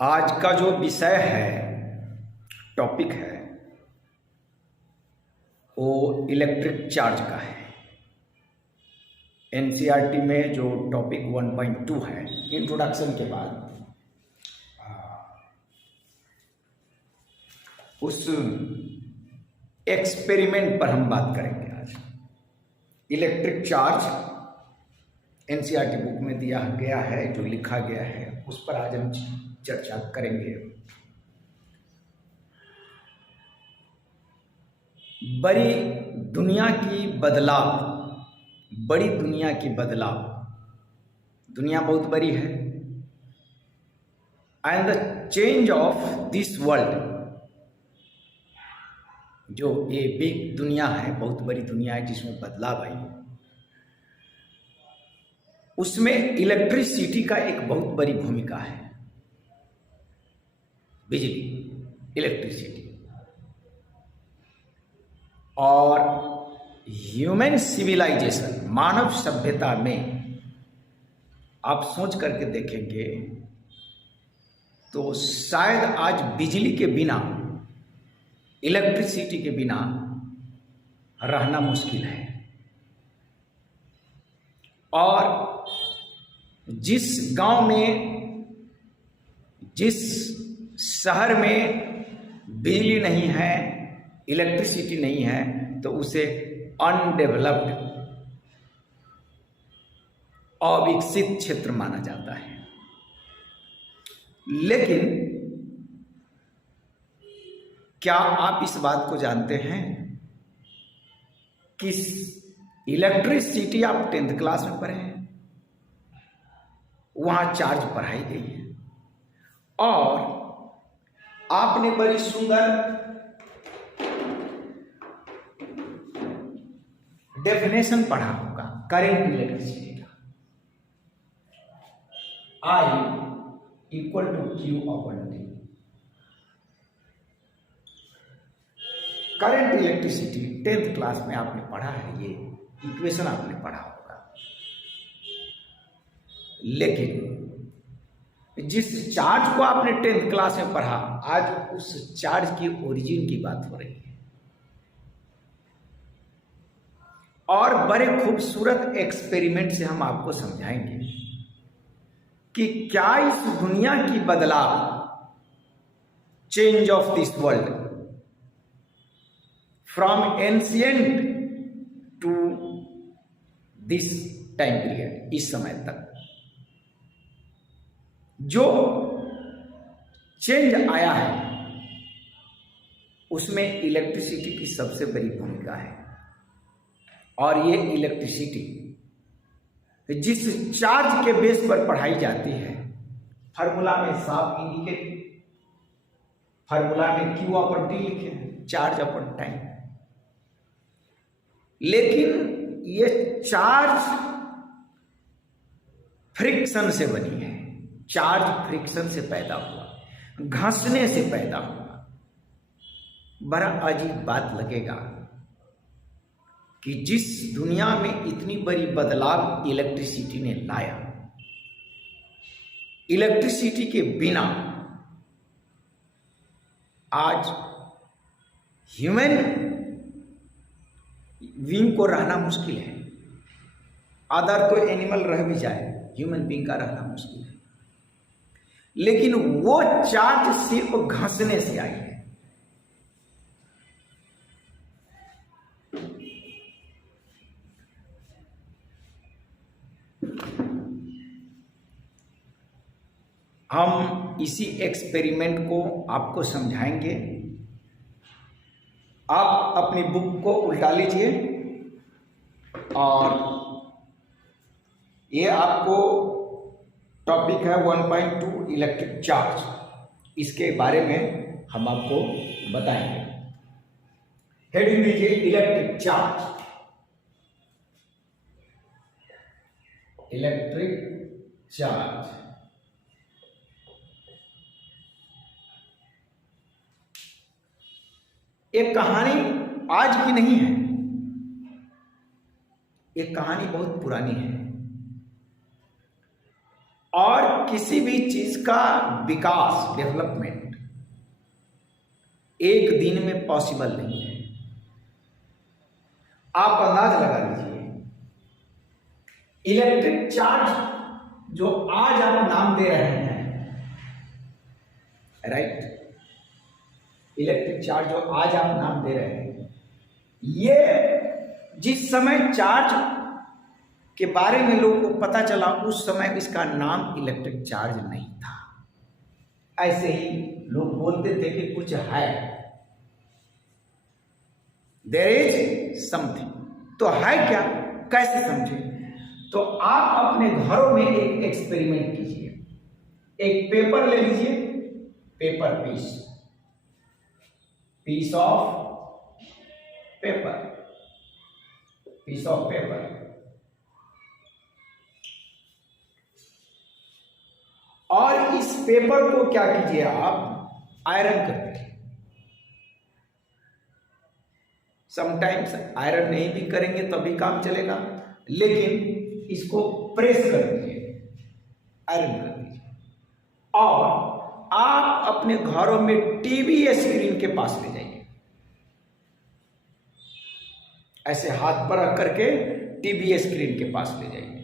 आज का जो विषय है, टॉपिक है, वो इलेक्ट्रिक चार्ज का है। एनसीईआरटी में जो टॉपिक 1.2 है, इंट्रोडक्शन के बाद उस एक्सपेरिमेंट पर हम बात करेंगे आज। इलेक्ट्रिक चार्ज एनसीईआरटी बुक में दिया गया है, जो लिखा गया है, उस पर आज हम चर्चा करेंगे। बड़ी दुनिया की बदलाव, दुनिया बहुत बड़ी है, and the change of this world, जो ये बिग दुनिया है, बहुत बड़ी दुनिया है जिसमें बदलाव आई, उसमें इलेक्ट्रिसिटी का एक बहुत बड़ी भूमिका है। बिजली, इलेक्ट्रिसिटी, और ह्यूमन सिविलाइजेशन, मानव सभ्यता में आप सोच करके देखेंगे तो शायद आज बिजली के बिना, इलेक्ट्रिसिटी के बिना रहना मुश्किल है। और जिस गांव में, जिस शहर में बिजली नहीं है, इलेक्ट्रिसिटी नहीं है, तो उसे अनडेवलप्ड, अविकसित क्षेत्र माना जाता है। लेकिन क्या आप इस बात को जानते हैं कि इलेक्ट्रिसिटी आप 10th क्लास में पढ़े हैं, वहां चार्ज पढ़ाई गई है, और आपने बड़ी सुंदर डेफिनेशन पढ़ा होगा करंट इलेक्ट्रिसिटी का, I equal to Q upon T। Current electricity 10th class में आपने पढ़ा है, ये इक्वेशन आपने पढ़ा होगा। लेकिन जिस चार्ज को आपने 10th क्लास में पढ़ा, आज उस चार्ज की ओरिजिन की बात हो रही है। और बड़े खूबसूरत एक्सपेरिमेंट से हम आपको समझाएंगे कि क्या इस दुनिया की बदलाव, change of this world from ancient to this time period, इस समय तक जो चेंज आया है, उसमें इलेक्ट्रिसिटी की सबसे बड़ी भूमिका है। और ये इलेक्ट्रिसिटी जिस चार्ज के बेस पर पढ़ाई जाती है, फार्मूला में साफ इंडिकेट, फार्मूला में Q अपॉन T लिखे हैं, चार्ज अपॉन टाइम। लेकिन ये चार्ज फ्रिक्शन से बनी है, चार्ज फ्रिक्शन से पैदा हुआ, घसने से पैदा हुआ। बड़ा अजीब बात लगेगा कि जिस दुनिया में इतनी बड़ी बदलाव इलेक्ट्रिसिटी ने लाया, इलेक्ट्रिसिटी के बिना आज ह्यूमन बीइंग को रहना मुश्किल है। अदर कोई एनिमल रह भी जाए, ह्यूमन बीइंग का रहना मुश्किल है। लेकिन वो चार्ज सिर्फ घसने से आई है। हम इसी एक्सपेरिमेंट को आपको समझाएंगे। आप अपनी बुक को उल्टा लीजिए, और ये आपको टॉपिक है 1.2 इलेक्ट्रिक चार्ज, इसके बारे में हम आपको बताएंगे। हेडिंग लीजिए इलेक्ट्रिक चार्ज। इलेक्ट्रिक चार्ज एक कहानी आज की नहीं है, एक कहानी बहुत पुरानी है। और किसी भी चीज का विकास, डेवलपमेंट एक दिन में पॉसिबल नहीं है। आप अंदाज लगा लीजिए, इलेक्ट्रिक चार्ज जो आज आप नाम दे रहे हैं, राइट, इलेक्ट्रिक चार्ज जो आज आप नाम दे रहे हैं, ये जिस समय चार्ज के बारे में लोगों को पता चला उस समय इसका नाम इलेक्ट्रिक चार्ज नहीं था। ऐसे ही लोग बोलते थे कि कुछ है, देयर इज समथिंग। तो है क्या, कैसे समझे? तो आप अपने घरों में एक एक्सपेरिमेंट कीजिए। एक पेपर ले लीजिए, पेपर पीस ऑफ पेपर, और इस पेपर को क्या कीजिए, आप आयरन कर दीजिए। समटाइम्स आयरन नहीं भी करेंगे तब भी काम चलेगा, लेकिन इसको प्रेस कर दीजिए, आयरन कर दीजिए, और आप अपने घरों में टीवी स्क्रीन के पास ले जाइए। ऐसे हाथ पर रख करके टीवी स्क्रीन के पास ले जाइए,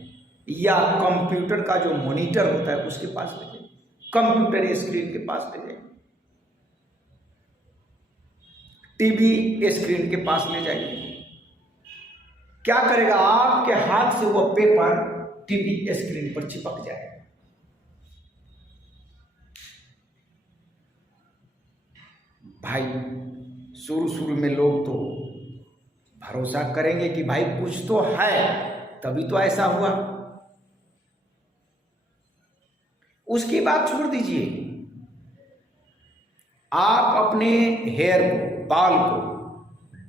या कंप्यूटर का जो मॉनिटर होता है उसके पास ले जाइए, कंप्यूटर स्क्रीन के पास ले जाइए, टीवी स्क्रीन के पास ले जाइए। क्या करेगा, आपके हाथ से वो पेपर टीवी स्क्रीन पर चिपक जाएगा। भाई शुरू में लोग तो भरोसा करेंगे कि भाई कुछ तो है, तभी तो ऐसा हुआ। उसकी बात छोड़ दीजिए, आप अपने हेयर को, बाल को,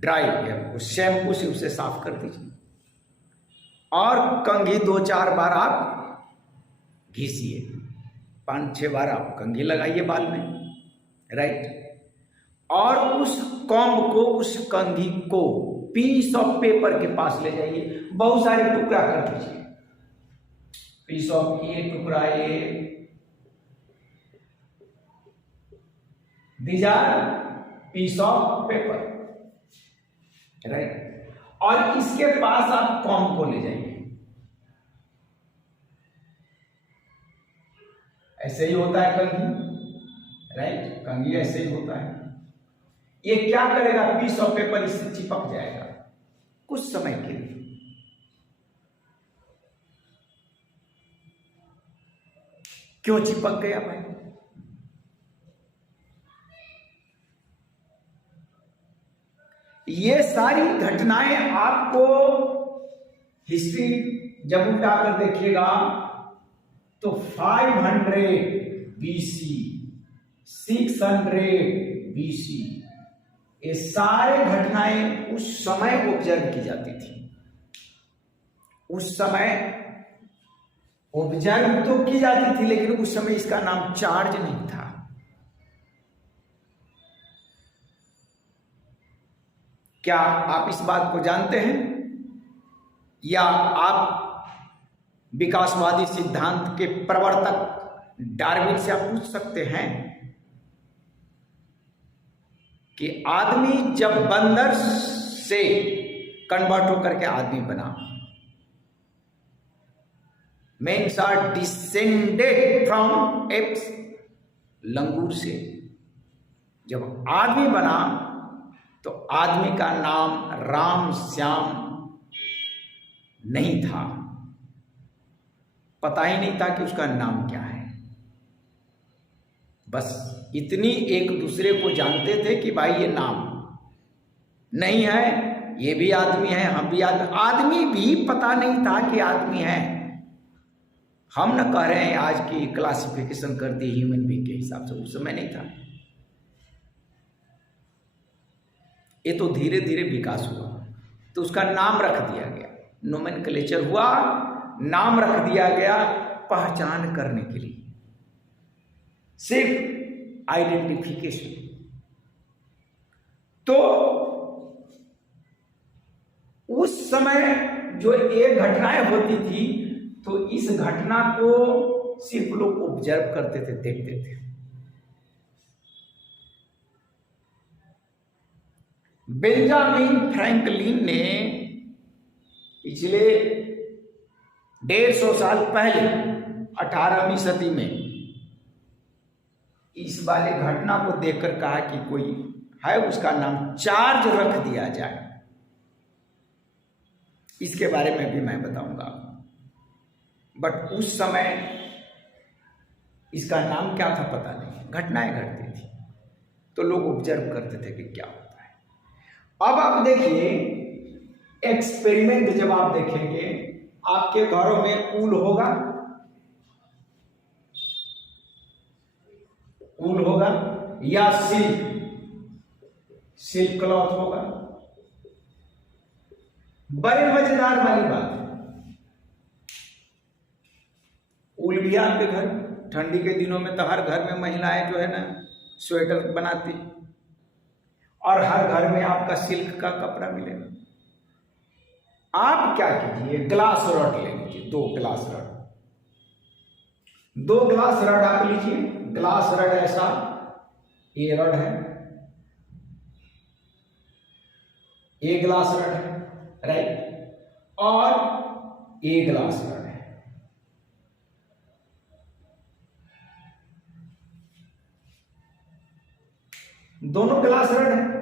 ड्राई हेयर को शैम्पू से उसे साफ कर दीजिए, और कंघी 2-4 बार आप घिसिए, 5-6 बार आप कंघी लगाइए बाल में, राइट। और उस कॉम्ब को, उस कंघी को पीस ऑफ पेपर के पास ले जाइए, बहुत सारे टुकड़ा कर दीजिए, पीस ऑफ ये टुकड़ा, ये these are piece of paper, right. और इसके पास आप कॉम्ब को ले जाइए। ऐसे ही होता है कंघी, राइट, कंघी ऐसे ही होता है। ये क्या करेगा, पीस ऑफ पेपर इससे चिपक जाएगा कुछ समय के लिए। क्यों चिपक गया भाई? ये सारी घटनाएं आपको हिस्ट्री जब उठाकर देखिएगा तो 500 BC, 600 BC, ये सारे घटनाएं उस समय ऑब्जर्व की जाती थी। उस समय ऑब्जर्व तो की जाती थी, लेकिन उस समय इसका नाम चार्ज नहीं था। क्या आप इस बात को जानते हैं? या आप विकासवादी सिद्धांत के प्रवर्तक डार्विन से आप पूछ सकते हैं कि आदमी जब बंदर से कन्वर्ट होकर के आदमी बना, mens are descended from apes, लंगूर से जब आदमी बना तो आदमी का नाम राम श्याम नहीं था, पता ही नहीं था कि उसका नाम क्या है। बस इतनी एक दूसरे को जानते थे कि भाई ये नाम नहीं है, ये भी आदमी है, हम भी आदमी भी पता नहीं था कि आदमी है। हम न कह रहे हैं आज की क्लासिफिकेशन कर दी ह्यूमन बीइंग के हिसाब से, उस समय नहीं था। ये तो धीरे धीरे विकास हुआ, तो उसका नाम रख दिया गया, नोमेनक्लेचर हुआ, नाम रख दिया गया पहचान करने के लिए, सिर्फ आइडेंटिफिकेशन। तो उस समय जो ये घटनाएं होती थी, तो इस घटना को सिर्फ लोग ऑब्जर्व करते थे, देखते थे। बेंजामिन फ्रैंकलिन ने पिछले 150 साल पहले 18वीं सदी में इस वाले घटना को देखकर कहा कि कोई है, उसका नाम चार्ज रख दिया जाए। इसके बारे में भी मैं बताऊंगा। बट उस समय इसका नाम क्या था पता नहीं, घटनाएं घटती थी तो लोग ऑब्जर्व करते थे कि क्या होता है। अब आप देखिए एक्सपेरिमेंट, जब आप देखेंगे आपके घरों में ऊल होगा, ऊल होगा या सिल्क क्लॉथ होगा। बड़े मजेदार वाली बात है, ऊल भी आपके घर, ठंडी के दिनों में तो हर घर में महिलाएं जो है ना स्वेटर बनाती, और हर घर में आपका सिल्क का कपड़ा मिलेगा। आप क्या कीजिए, ग्लास रॉड ले लीजिए, 2 ग्लास रॉड, 2 ग्लास रॉड आप लीजिए। ग्लास रॉड ऐसा, ये रॉड है, ये ग्लास रॉड है, राइट, और ये ग्लास रॉड है। दोनों ग्लास रॉड है।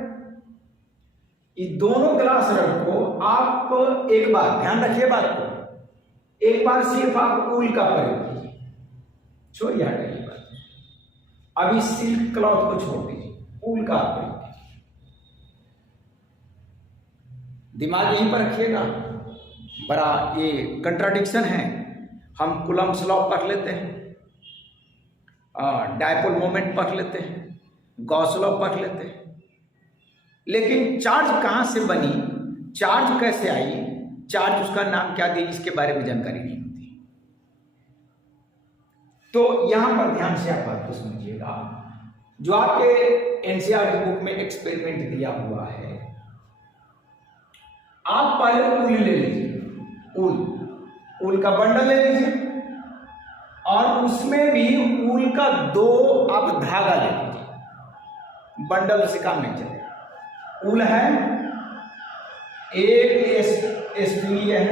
ये दोनों ग्लास रॉड को आप एक बार ध्यान रखिए बात को, एक बार सिर्फ आप ऊल का प्रयोग कीजिए, छोड़िए हटाइए बात। अभी सिल्क क्लॉथ को छोड़ दीजिए, ऊल का आप प्रयोग कीजिए। दिमाग यहीं पर रखिएगा। बड़ा ये कंट्राडिक्शन है। हम कूलम्ब्स लॉ पढ़ लेते हैं, डायपोल मोमेंट पढ़ लेते हैं, गॉस लॉ पढ़ लेते हैं, लेकिन चार्ज कहां से बनी, चार्ज कैसे आई, चार्ज उसका नाम क्या दिया, इसके बारे में जानकारी नहीं होती। तो यहां पर ध्यान से आप बात को समझिएगा। जो आपके एनसीईआरटी बुक में एक्सपेरिमेंट दिया हुआ है, आप पहले ऊल ले लीजिए, ऊल का बंडल ले लीजिए, और उसमें भी ऊल का 2 आप धागा ले लीजिए। बंडल से काम नहीं चलेगा। ऊल है, एक स्ट्रिंग है,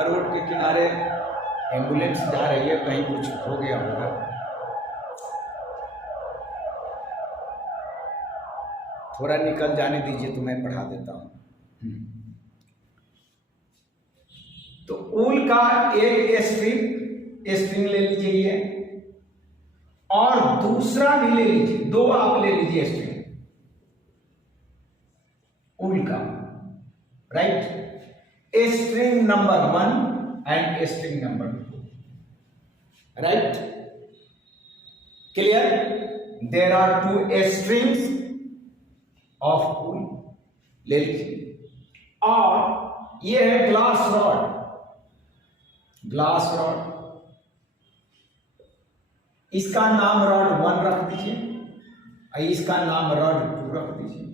रोड के किनारे एम्बुलेंस जा रही है, कहीं कुछ हो गया होगा, थोड़ा निकल जाने दीजिए तो मैं पढ़ा देता हूं। तो ऊल का एक स्ट्रिंग ले लीजिए ये, और दूसरा भी ले लीजिए, 2 आप ले लीजिए स्ट्रिंग ऊल का, right. String number 1 and string number 2, right, clear. There are 2 strings of wool, ले लीजिए। और ये है ग्लास रॉड, इसका नाम रॉड 1 रख दीजिए, इसका नाम रॉड 2 रख दीजिए।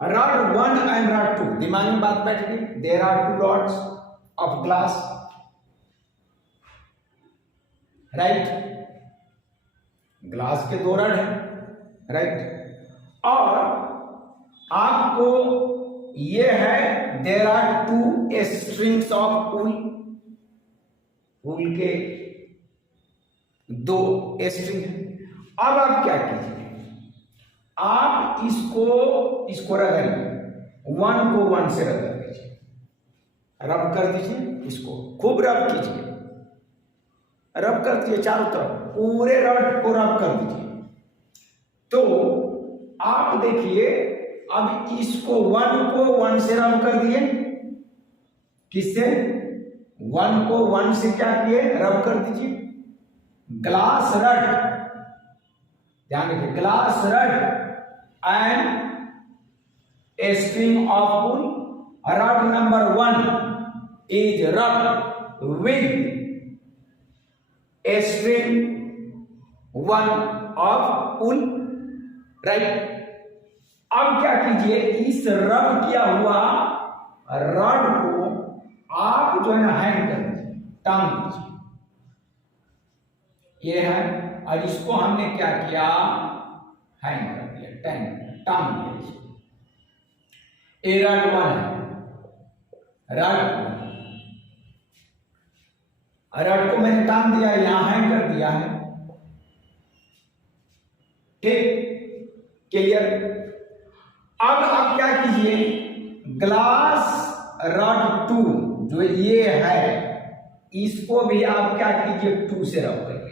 रॉड 1 एंड रॉड 2, दिमाग में बात बैठ गई। There are 2 rods of glass, right, glass के 2 रॉड है, राइट। और आपको ये है, there are 2 strings of wool, wool के 2 स्ट्रिंग है। अब आप क्या कीजिए, आप इसको रगड़िए, 1 को 1 से रगड़ दीजिए, रब कर दीजिए, इसको खूब रब कीजिए, रब कर दीजिए चारों तरफ, पूरे रॉड को रब कर दीजिए। तो आप देखिए, अब इसको 1 को 1 से रब कर दिए, किससे, 1 को 1 से क्या किए, रब कर दीजिए। ग्लास रड, ध्यान रखिए, glass rod and a string of wool, rod number 1 is rubbed with a string 1 of wool, right। अब क्या कीजिए, इस रब किया हुआ रॉड को आप जो है ना हैंग कर दीजिए, टांग दीजिए। ये है, और इसको हमने क्या किया, हैंग कर दिया, टांग दिया इसको। ए रॉड 1 है, रॉड को मैंने टांग दिया, यहां हैंग कर दिया है। ठीक, क्लियर। अब आप क्या कीजिए, ग्लास रॉड 2 जो ये है, इसको भी आप क्या कीजिए, 2 से रब कर दीजिए।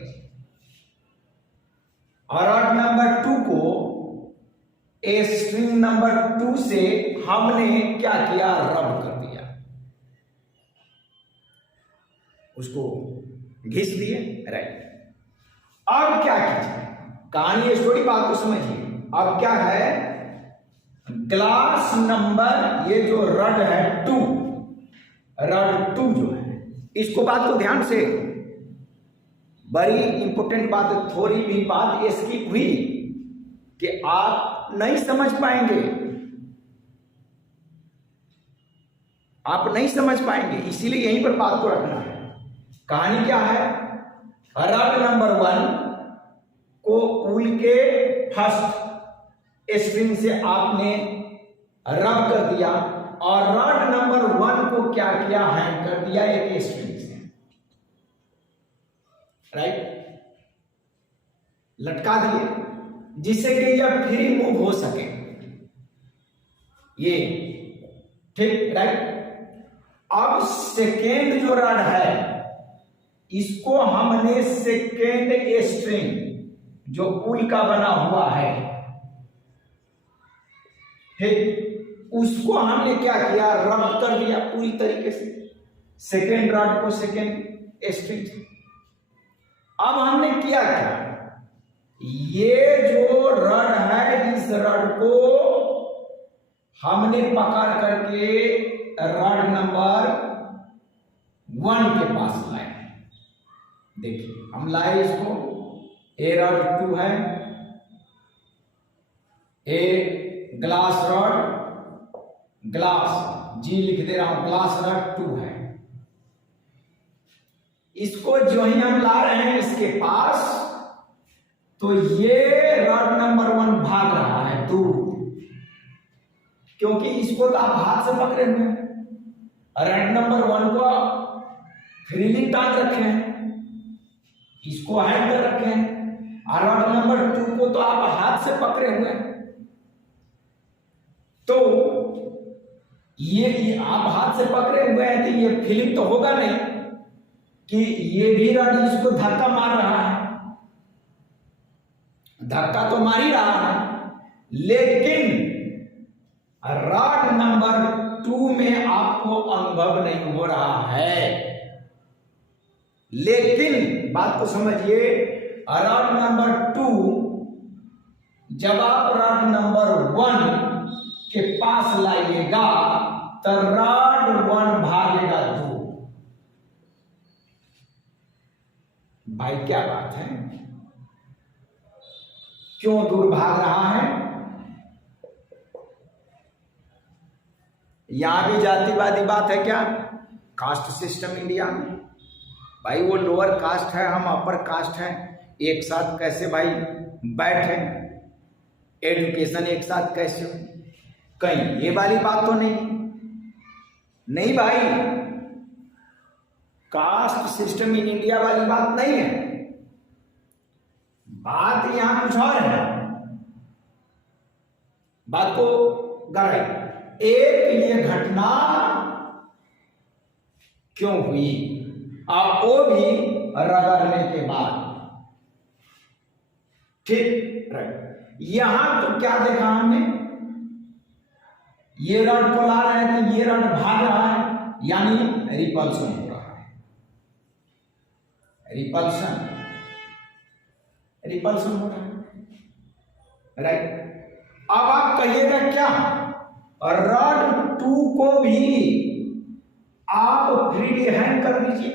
और रॉड नंबर 2 को स्ट्रिंग नंबर 2 से हमने क्या किया, रब कर दिया, उसको घिस दिए। राइट, अब क्या कीजिए, कहानी स्टोरी बात को समझिए। अब क्या है, ग्लास नंबर ये जो रड है 2, रड 2 जो है, इसको बात को ध्यान से, बड़ी इंपॉर्टेंट बात, थोड़ी भी बात स्किप हुई कि आप नहीं समझ पाएंगे, आप नहीं समझ पाएंगे, इसीलिए यहीं पर बात को रखना है। कहानी क्या है, रड नंबर 1 को उल के फर्स्ट स्ट्रिंग से आपने रब कर दिया, और रड नंबर 1 को क्या किया, हैंग कर दिया एक स्ट्रिंग से। राइट, लटका दिए, जिससे कि यह फ्री मूव हो सके, ये ठीक। राइट, अब सेकेंड जो रड है, इसको हमने सेकेंड स्ट्रिंग जो उल का बना हुआ है, ठीक, उसको हमने क्या किया, रब कर दिया पूरी तरीके से, सेकेंड रड को सेकेंड स्ट्रिंग से। अब हमने क्या किया, ये जो रड है, इस रड को हमने पकड़ करके रड नंबर 1 के पास लाए। देखिए, हम लाए इसको, ए रड 2 है, ए ग्लास रड, ग्लास जी लिख दे रहा हूं, ग्लास रड 2 है। इसको जो ही हम ला रहे हैं इसके पास, तो ये रड नंबर 1 भाग रहा है दूर, क्योंकि इसको तो आप हाथ से पकड़े हुए हैं, रड नंबर 1 को फ्रीली टांग रखे हैं, इसको हैंग कर रखे हैं, और रड नंबर 2 को तो आप हाथ से पकड़े हुए हैं। तो ये आप हाथ से पकड़े हुए हैं, तो ये फीलिंग तो होगा नहीं कि ये भी रड इसको धक्का मार रहा है, धक्का तो मार ही रहा है, लेकिन रड नंबर 2 में आपको अनुभव नहीं हो रहा है। लेकिन बात को समझिए, रड नंबर 2 जब आप रड नंबर 1 के पास लाइएगा, तो रड 1 भागेगा दूर। भाई क्या बात है, क्यों दूर भाग रहा है? यहां भी जातिवादी बात है क्या? कास्ट सिस्टम इंडिया में, भाई वो लोअर कास्ट है, हम अपर कास्ट हैं, एक साथ कैसे भाई बैठे, एजुकेशन एक साथ कैसे हो? कहीं ये वाली बात तो नहीं भाई, कास्ट सिस्टम इन इंडिया वाली बात नहीं है, बात यहां कुछ और है। बात को गड़ाई, एक ये घटना क्यों हुई, और वो भी रगड़ने के बाद, ठीक। राइट, यहां तो क्या देखा हमने, ये रड को ला रहे हैं तो ये रड भाग रहा है, यानी रिपल्सन हो रहा है, रिपल्सन हो रहा है। राइट, अब आप कहिएगा क्या, रड 2 को भी आप फ्रीली हैंग कर दीजिए,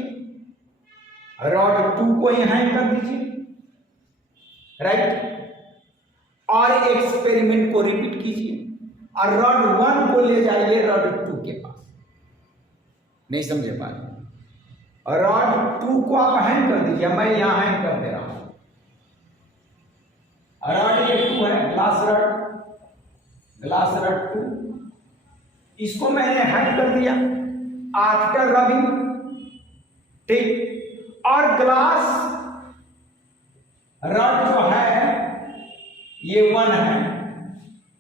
रड 2 को ही हैंग कर दीजिए। राइट, और एक्सपेरिमेंट को रिपीट कीजिए, और रड 1 को ले जाइए रड 2 के पास, नहीं समझे बात? रॉड 2 को आप हैंग कर दीजिए, मैं यहां हैंग कर दे रहा हूं। रॉड ये 2 है, ग्लास रॉड 2, इसको मैंने हैंग कर दिया आफ्टर रबिंग, ठीक। और ग्लास रॉड जो है ये 1 है,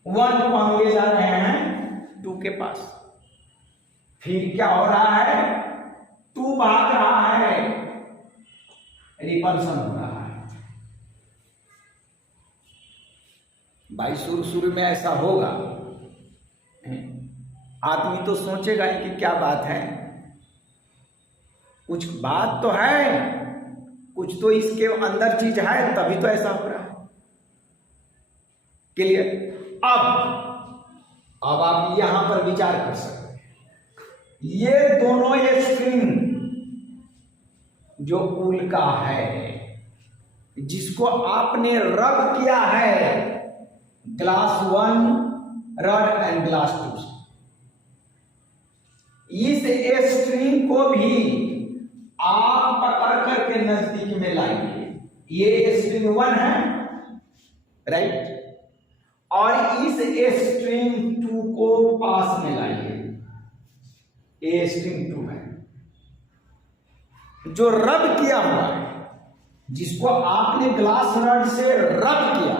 1 को हम ले जा रहे हैं 2 के पास। फिर क्या हो रहा है, 2 भाग रहा है, रिपल्सन हो रहा है। भाई शुरू में ऐसा होगा, आदमी तो सोचेगा कि क्या बात है, कुछ बात तो है, कुछ तो इसके अंदर चीज है, तभी तो ऐसा हो रहा है। क्लियर? अब आप यहां पर विचार कर सकते हैं, ये दोनों स्ट्रिंग जो पुल का है, जिसको आपने रब किया है ग्लास 1 रड एंड ग्लास 2, इस स्ट्रिंग को भी आप पकड़ करके नजदीक में लाइए। ये स्ट्रिंग 1 है, राइट, और इस स्ट्रिंग 2 को पास में लाइए। ये स्ट्रिंग 2 है जो रब किया हुआ है, जिसको आपने ग्लास रड से रब किया,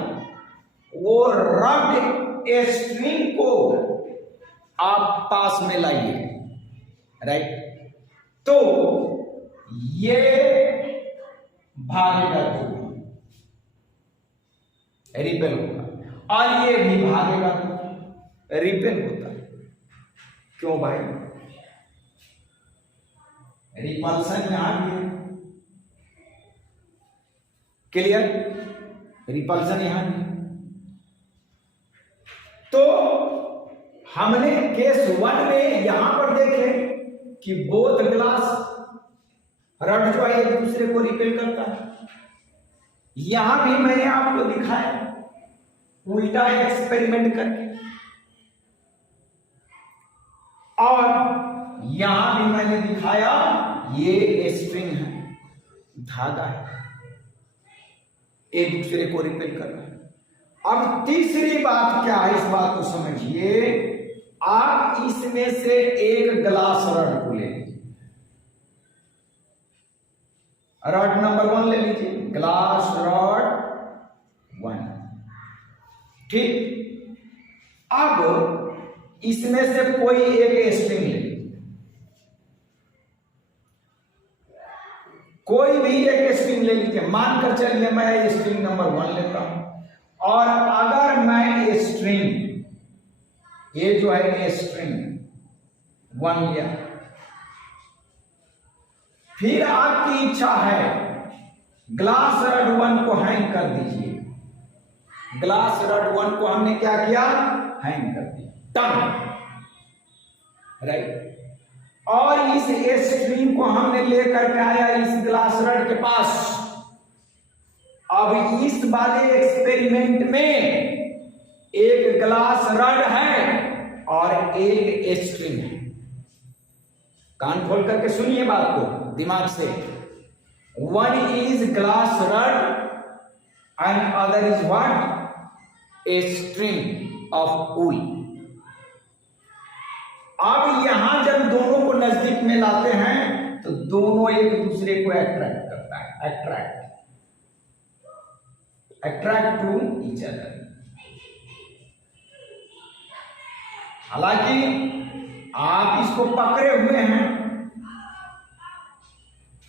वो रब स्ट्रिंग को आप पास में लाइए, राइट। तो ये भागेगा 2, रिपेल होगा, और ये भी भागेगा 2, रिपेल होता है। क्यों भाई? रिपल्सन यहां भी है, क्लियर? रिपल्सन यहां भी है। तो हमने केस 1 में यहां पर देखे कि बोथ ग्लास रड जो है एक दूसरे को रिपेल करता है। यहां भी मैंने आपको दिखाया उल्टा एक्सपेरिमेंट करके, और यहां भी मैंने दिखाया ये स्ट्रिंग है, धागा है, एक दूसरे को रिपेल कर रहा है। अब तीसरी बात क्या है, इस बात को समझिए। आप इसमें से एक ग्लास रड को ले लीजिए, रड नंबर 1 ले लीजिए, ग्लास रड 1, ठीक। अब इसमें से कोई एक स्ट्रिंग ले लीजिए, कोई भी एक स्ट्रिंग ले लीजिए। मानकर चलिए मैं स्ट्रिंग नंबर 1 लेता हूं, और अगर मैं स्ट्रिंग, ये जो है स्ट्रिंग 1 लिया, फिर आपकी इच्छा है ग्लास रड 1 को हैंग कर दीजिए। ग्लास रड 1 को हमने क्या किया, हैंग कर दिया, डन, राइट। और इस स्ट्रिंग को हमने लेकर के आया इस ग्लास रड के पास। अब इस वाले एक्सपेरिमेंट में एक ग्लास रड है और एक स्ट्रिंग है। कान खोल करके सुनिए बात को दिमाग से। One is glass rod and other is what, a string of wool. अब यहां जब दोनों को नजदीक में लाते हैं तो दोनों एक दूसरे को अट्रैक्ट करता है, अट्रैक्ट टू ईच अदर। हालांकि आप इसको पकड़े हुए हैं,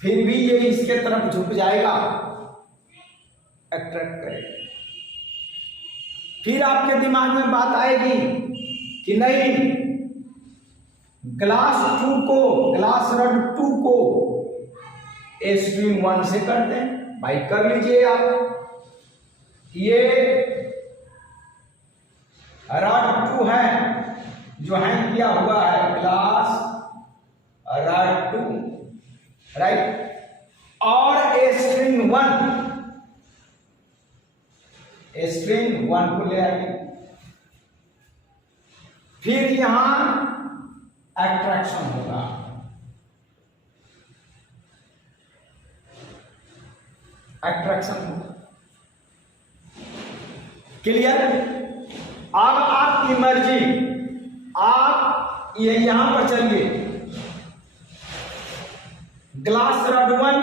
फिर भी ये इसके तरफ झुक जाएगा, अट्रैक्ट करेगा। फिर आपके दिमाग में बात आएगी कि नहीं, ग्लास 2 को, ग्लास रड 2 को स्ट्रिंग 1 से करते हैं। भाई कर लीजिए आप। ये रड 2 है जो हैंग किया हुआ है, ग्लास रड 2, राइट। और स्ट्रिंग 1 को ले आएंगे। फिर यहां अट्रैक्शन होगा, अट्रैक्शन होगा। क्लियर? अब आपकी मर्जी, आप ये यहां पर चलिए, ग्लास रॉड 1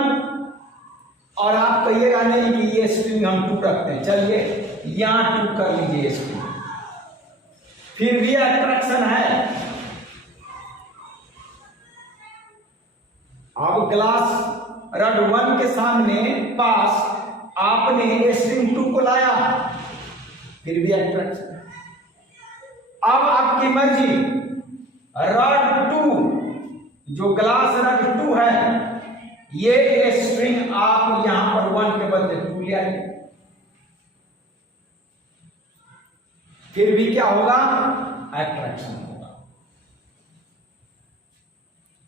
और आप कहिएगा नहीं कि ये स्प्रिंग हम 2 रखते हैं, चलिए यहां 2 कर लीजिए स्प्रिंग, फिर भी अट्रैक्शन है। अब ग्लास रॉड 1 के सामने पास आपने स्प्रिंग 2 को लाया, फिर भी अट्रैक्शन। अब आपकी मर्जी, रॉड 2 जो ग्लास रॉड 2 है, ये स्ट्रिंग आप यहां पर 1 के बदले 2 ले आइए, फिर भी क्या होगा? अट्रैक्शन होगा।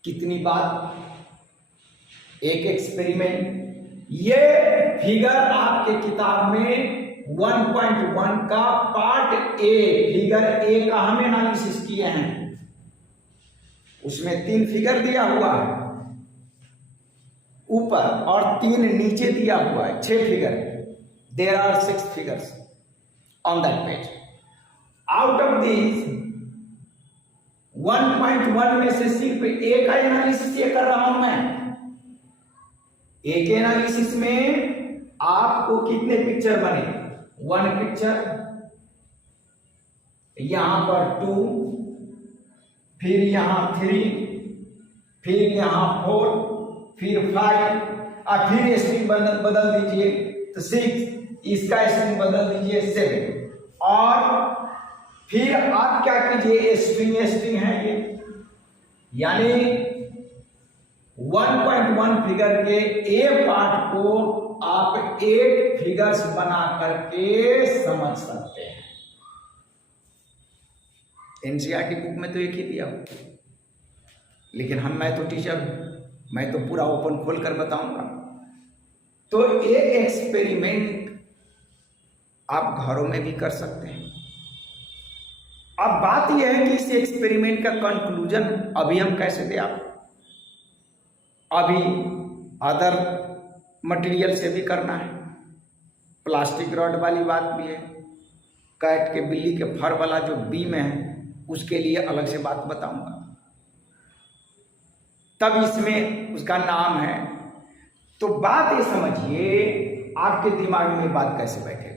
कितनी बात, एक एक्सपेरिमेंट। ये फिगर आपके किताब में 1.1 का पार्ट ए, फिगर ए का हम एनालिसिस किए हैं, उसमें 3 फिगर दिया हुआ है ऊपर और 3 नीचे दिया हुआ है, 6 figure. There are 6 figures on that page. Out of this 1.1 में से सिर्फ ए का एनालिसिस ये कर रहा हूं मैं। ए के एनालिसिस में आपको कितने पिक्चर बने? 1 पिक्चर, यहां पर 2, फिर यहां 3, फिर यहां 4, फिर 5, और फिर स्ट्रिंग बदल दीजिए तो 6, इसका स्ट्रिंग बदल दीजिए 7, और फिर आप क्या कीजिए, स्ट्रिंग है ये, यानी 1.1 फिगर के ए पार्ट को आप 8 फिगर्स बना करके समझ सकते हैं। एनसीईआरटी बुक में तो एक ही दिया हो, लेकिन मैं तो टीचर हूं, मैं तो पूरा ओपन खोल कर बताऊंगा। तो ये एक्सपेरिमेंट आप घरों में भी कर सकते हैं। अब बात यह है कि इस एक्सपेरिमेंट का कंक्लूजन अभी हम कैसे दें आपको? अभी अदर मटेरियल से भी करना है, प्लास्टिक रॉड वाली बात भी है, कैट के बिल्ली के फर वाला जो बीम है उसके लिए अलग से बात बताऊंगा, तब इसमें उसका नाम है। तो बात ये समझिए, आपके दिमाग में बात कैसे बैठेगा।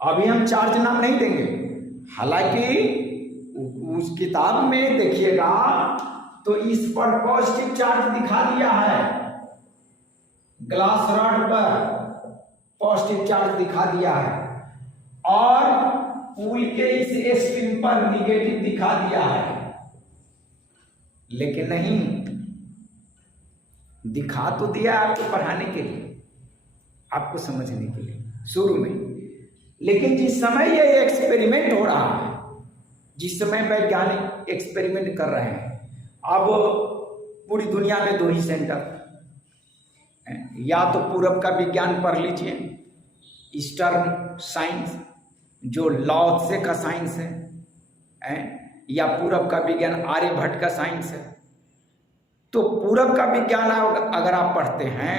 अभी हम चार्ज नाम नहीं देंगे, हालांकि उस किताब में देखिएगा तो इस पर पॉजिटिव चार्ज दिखा दिया है, ग्लास रॉड पर पॉजिटिव चार्ज दिखा दिया है, और पुल के इस स्ट्रिंग पर निगेटिव दिखा दिया है। लेकिन नहीं, दिखा तो दिया आपको पढ़ाने के लिए, आपको समझने के लिए शुरू में, लेकिन जिस समय ये एक्सपेरिमेंट हो रहा है, जिस समय वैज्ञानिक एक्सपेरिमेंट कर रहे हैं, अब पूरी दुनिया में 2 ही सेंटर, या तो पूरब का विज्ञान पढ़ लीजिए, ईस्टर्न साइंस जो लाओ त्से का साइंस है, या पूरब का विज्ञान आर्यभट्ट का साइंस है। तो पूरब का विज्ञान अगर आप पढ़ते हैं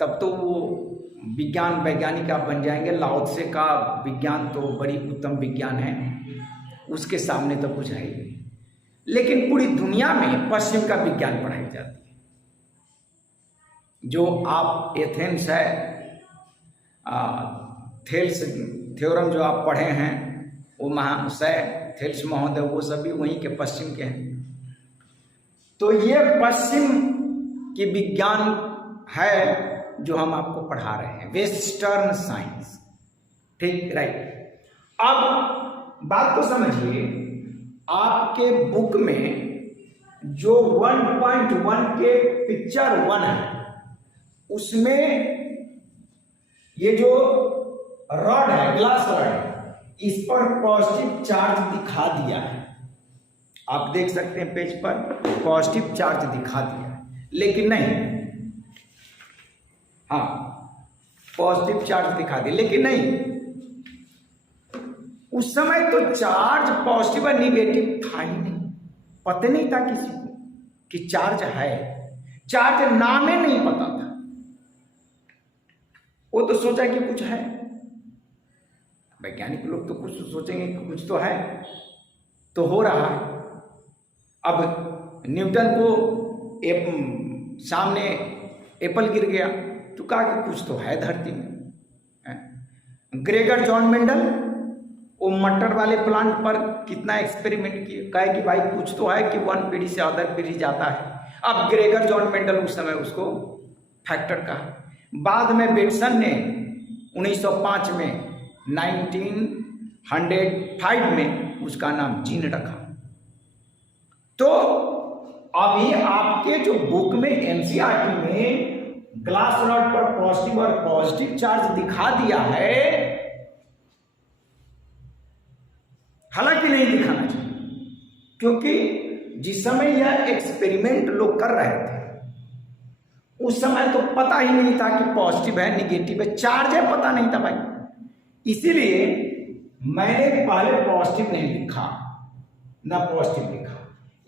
तब तो वो विज्ञान वैज्ञानिक आप बन जाएंगे। लाओ त्से का विज्ञान तो बड़ी उत्तम विज्ञान है, उसके सामने तो कुछ है ही नहीं। लेकिन पूरी दुनिया में पश्चिम का विज्ञान पढ़ाई जाती है। जो आप एथेंस है, थेल्स थ्योरम जो आप पढ़े हैं, वो महाशय थेल्स महोदय वो सभी वहीं के पश्चिम के हैं। तो ये पश्चिम की विज्ञान है जो हम आपको पढ़ा रहे हैं, वेस्टर्न साइंस, ठीक, राइट। अब बात को समझिए, आपके बुक में जो 1.1 के पिक्चर 1 है, उसमें ये जो रॉड है, ग्लास रॉड है, इस पर पॉजिटिव चार्ज दिखा दिया है। आप देख सकते हैं पेज पर पॉजिटिव चार्ज दिखा दिया है, लेकिन नहीं, हाँ पॉजिटिव चार्ज दिखा दिया, लेकिन नहीं, उस समय तो चार्ज पॉजिटिव और निगेटिव था ही नहीं, पता नहीं था किसी को कि चार्ज है, चार्ज नाम ही नहीं पता था। वो तो सोचा कि कुछ है, वैज्ञानिक लोग तो कुछ सोचेंगे कि कुछ तो है, तो हो रहा है। अब न्यूटन को सामने एप्पल गिर गया तो कहा कि कुछ तो है धरती में। ग्रेगर जॉन मेंडल वो मटर वाले प्लांट पर कितना एक्सपेरिमेंट किए, कहे कि भाई कुछ तो है कि वन पीढ़ी से अदर पीढ़ी जाता है। अब ग्रेगर जॉन मेंडल उस समय उसको फैक्टर कहा। बाद में बेटसन ने 1905 में 1905 में उसका नाम जीन रखा। तो अभी आपके जो बुक में एनसीईआरटी में ग्लास रॉड पर पॉजिटिव और पॉजिटिव चार्ज दिखा दिया है, हालांकि नहीं दिखाना चाहिए, क्योंकि जिस समय यह एक्सपेरिमेंट लोग कर रहे थे उस समय तो पता ही नहीं था कि पॉजिटिव है निगेटिव है, चार्ज है पता नहीं था भाई। इसीलिए मैंने पहले पॉजिटिव नहीं लिखा ना पॉजिटिव लिखा,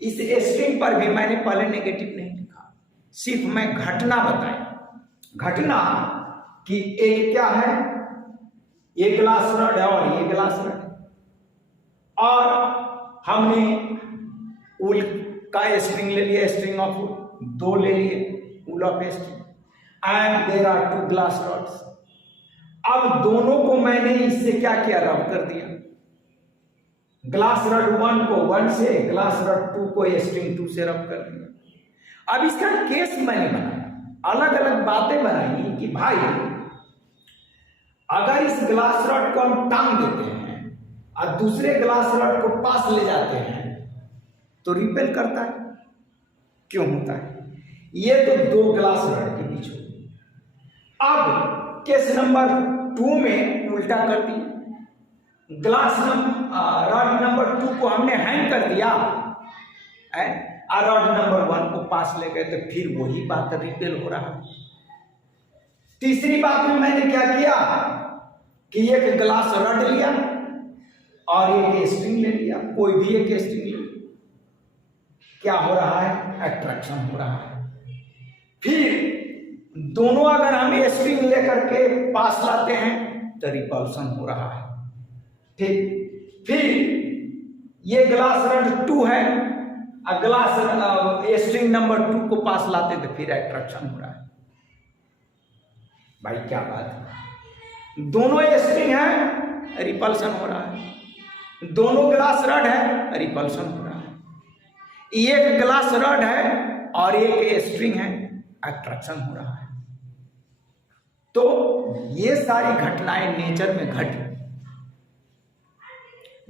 इस स्ट्रिंग पर भी मैंने पहले नेगेटिव नहीं लिखा, सिर्फ मैं घटना बताई। घटना कि एक क्या है, ये ग्लास रॉड है और ये ग्लास रॉड है, और हमने उल का स्ट्रिंग ले लिया, स्ट्रिंग ऑफ दो ले लिए, wool of string, and there are two glass rods. अब दोनों को मैंने इससे क्या किया, रब कर दिया। ग्लास रॉड 1 को 1 से, ग्लास रॉड 2 को स्ट्रिंग 2 से रब कर दिया। अब इसका केस मैंने बनाया, अलग अलग बातें बनाई कि भाई अगर इस ग्लास रॉड को हम टांग देते हैं और दूसरे ग्लास रॉड को पास ले जाते हैं तो रिपेल करता है, क्यों होता है? ये तो दो ग्लास रॉड के बीच हो। अब केस नंबर 2 में उल्टा कर दिया, ग्लास रॉड नंबर 2 को हमने हैंग कर दिया और रॉड नंबर 1 को पास ले गए, तो फिर वही बात रिपेल हो रहा है। तीसरी बात में मैंने क्या किया कि एक ग्लास रॉड लिया और एक स्ट्रिंग ले लिया, कोई भी एक स्ट्रिंग ले लिया, क्या हो रहा है, अट्रैक्शन हो रहा है। फिर दोनों अगर हम स्ट्रिंग लेकर के पास लाते हैं तो रिपल्सन हो रहा है, ठीक। फिर ये ग्लास रॉड 2 है, ग्लास स्ट्रिंग नंबर 2 को पास लाते तो फिर अट्रैक्शन हो रहा है। भाई क्या बात है, दोनों स्ट्रिंग है रिपल्सन हो रहा है, दोनों ग्लास रॉड है रिपल्सन हो रहा है, एक ग्लास रॉड है और एक स्ट्रिंग है अट्रैक्शन हो रहा है। तो ये सारी घटनाएं नेचर में घटी,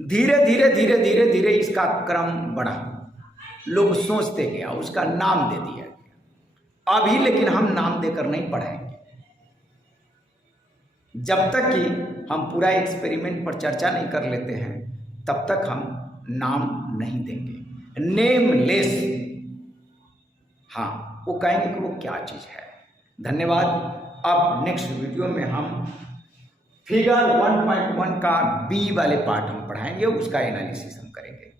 धीरे धीरे धीरे धीरे धीरे इसका क्रम बढ़ा, लोग सोचते गया, उसका नाम दे दिया गया। अभी लेकिन हम नाम देकर नहीं पढ़ाएंगे, जब तक कि हम पूरा एक्सपेरिमेंट पर चर्चा नहीं कर लेते हैं तब तक हम नाम नहीं देंगे। नेमलेस, हाँ, वो कहेंगे कि वो क्या चीज़ है। धन्यवाद। अब नेक्स्ट वीडियो में हम फिगर 1.1 का बी वाले पार्ट हम पढ़ाएंगे, उसका एनालिसिस हम करेंगे।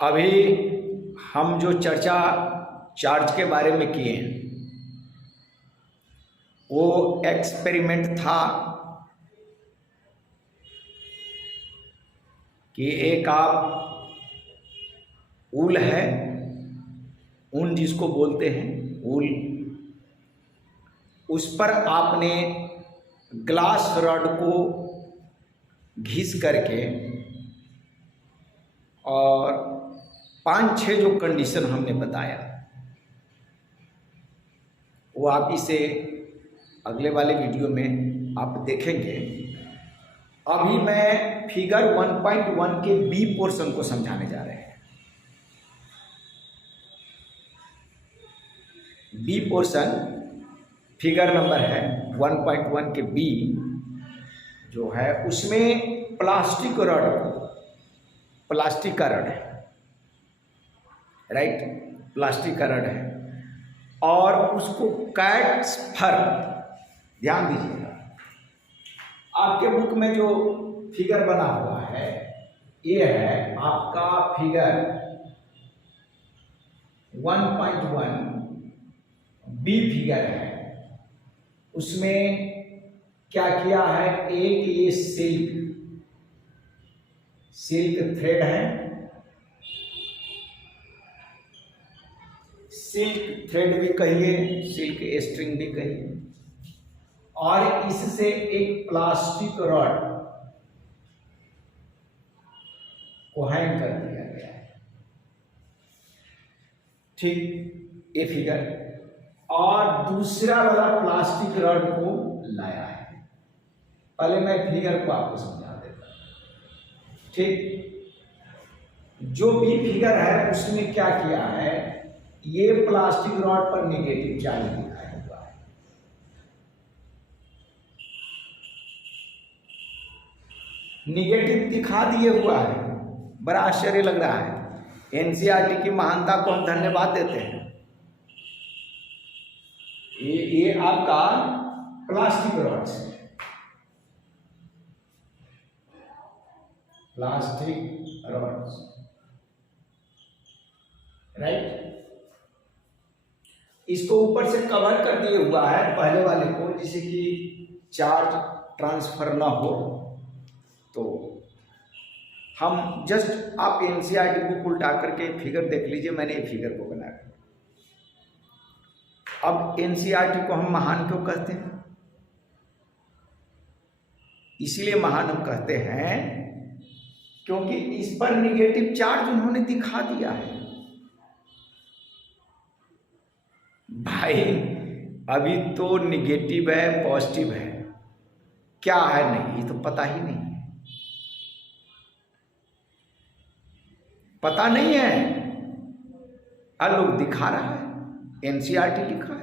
अभी हम जो चर्चा चार्ज के बारे में किए हैं वो एक्सपेरिमेंट था कि एक आप ऊल है, ऊन जिसको बोलते हैं ऊल, उस पर आपने ग्लास रॉड को घिस करके और 5-6 जो कंडीशन हमने बताया वो आप इसे अगले वाले वीडियो में आप देखेंगे। अभी मैं फिगर 1.1 के बी पोर्शन को समझाने जा रहे हैं। बी पोर्शन फिगर नंबर है 1.1 के बी जो है, उसमें प्लास्टिक का रड है, राइट, प्लास्टिक का रड है और उसको कैट्स फर, ध्यान दीजिएगा, आपके बुक में जो फिगर बना हुआ है ये है आपका फिगर 1.1 बी फिगर है। उसमें क्या किया है, एक ये सिल्क थ्रेड है, सिल्क थ्रेड भी कहिए, सिल्क स्ट्रिंग भी कहिए, और इससे एक प्लास्टिक रॉड को हैंग कर दिया गया है। ठीक, ये फिगर, और दूसरा वाला प्लास्टिक रॉड को लाया है। पहले मैं फिगर को आपको समझा देता हूं। ठीक, जो भी फिगर है उसमें क्या किया है, ये प्लास्टिक रॉड पर नेगेटिव चार्ज दिखाया हुआ है। नेगेटिव दिखा दिए हुआ है, बड़ा आश्चर्य लग रहा है। एनसीईआरटी की महानता को हम धन्यवाद देते हैं। ये आपका प्लास्टिक रॉड्स है, प्लास्टिक रॉड्स, राइट। इसको ऊपर से कवर कर दिए हुआ है पहले वाले को, जिससे कि चार्ज ट्रांसफर ना हो। तो हम जस्ट आप एनसीईआरटी बुक उल्टा करके फिगर देख लीजिए, मैंने ये फिगर को बना कर। अब एनसीईआरटी को हम महान क्यों कहते हैं? इसीलिए महान हम कहते हैं क्योंकि इस पर निगेटिव चार्ज उन्होंने दिखा दिया है। भाई अभी तो निगेटिव है पॉजिटिव है, क्या है नहीं ये तो पता ही नहीं है, पता नहीं है। लोग दिखा रहा है, एनसीईआरटी लिखा है।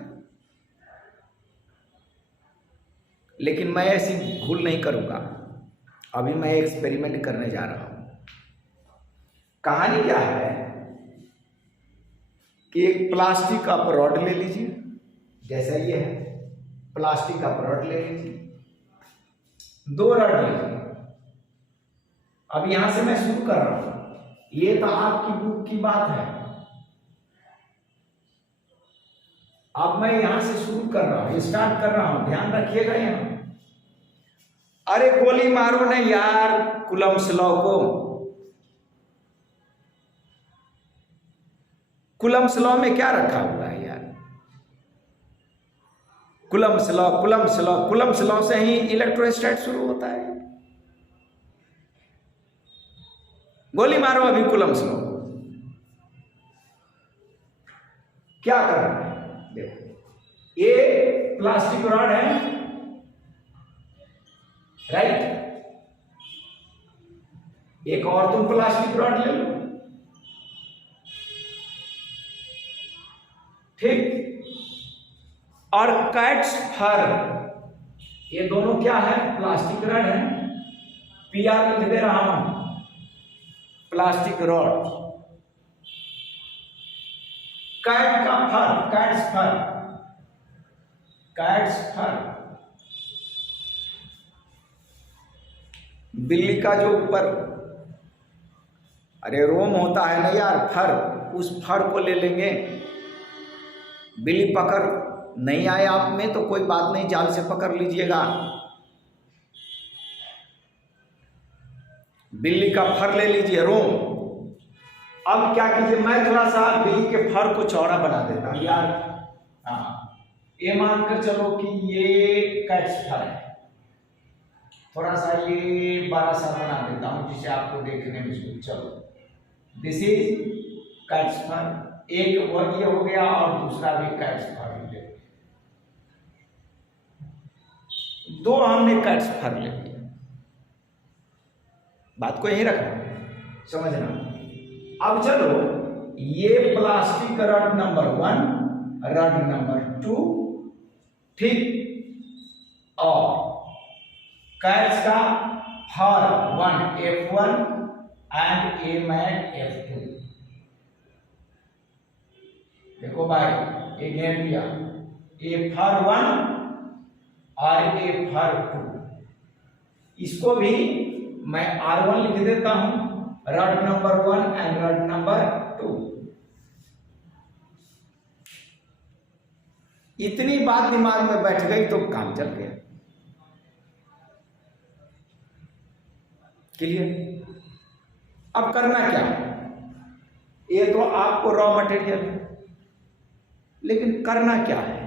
लेकिन मैं ऐसी भूल नहीं करूंगा। अभी मैं एक्सपेरिमेंट करने जा रहा हूं। कहानी क्या है कि एक प्लास्टिक का रॉड ले लीजिए, जैसा ये है, प्लास्टिक का रॉड ले लीजिए, 2 रॉड लीजिए। अब यहां से मैं शुरू कर रहा हूं, ये तो आपकी बुक की बात है। अब मैं यहां से शुरू कर रहा हूं, स्टार्ट कर रहा हूं, ध्यान रखिएगा यहां। अरे गोली मारो ना यार कुलम्स लॉ को। कुलम्स लॉ में क्या रखा हुआ है यार? Coulomb's law, Coulomb's law, Coulomb's law से ही इलेक्ट्रोस्टैट शुरू होता है। गोली मारो अभी कुलम्स लॉ। क्या करना है देखो, ये प्लास्टिक रॉड है, राइट। एक और तुम प्लास्टिक रॉड ले लो, ठीक। और कैट्स फर, ये दोनों क्या है? प्लास्टिक रॉड है। पीआर लिख दे रहा हूं, प्लास्टिक रॉड। कैट का फर, कैट्स फर, कैट्स फर। बिल्ली का जो ऊपर अरे रोम होता है ना यार, फर, उस फर को ले लेंगे। बिल्ली पकड़ नहीं आए आप में तो कोई बात नहीं, जाल से पकड़ लीजिएगा। बिल्ली का फर ले लीजिए, रोम। अब क्या कीजिए, मैं थोड़ा सा बिल्ली के फर को चौड़ा बना देता हूं यार। हाँ, ये मानकर चलो कि ये कैट्स फर है, थोड़ा सा ये बड़ा सा बना देता हूं जिसे आपको देखने में सुन। चलो, दिस इज कैट्स फर। एक वर्ग ये हो गया और दूसरा भी कैट्स फर ले लिया। 2 हमने कैट्स फर ले लिया। बात को यही रखना, समझना। अब चलो, ये plastic rod number 1, rod number 2, ठीक। और कैट्स का फर 1 F1 and a man F2। देखो भाई, एक घेर दिया, ए फॉर 1 और ए फॉर 2। इसको भी मैं R1 लिख देता हूं, rod number 1 and rod number 2। इतनी बात दिमाग में बैठ गई तो काम चल गया। क्लियर? अब करना क्या? ये तो आपको रॉ मटेरियल है, लेकिन करना क्या है?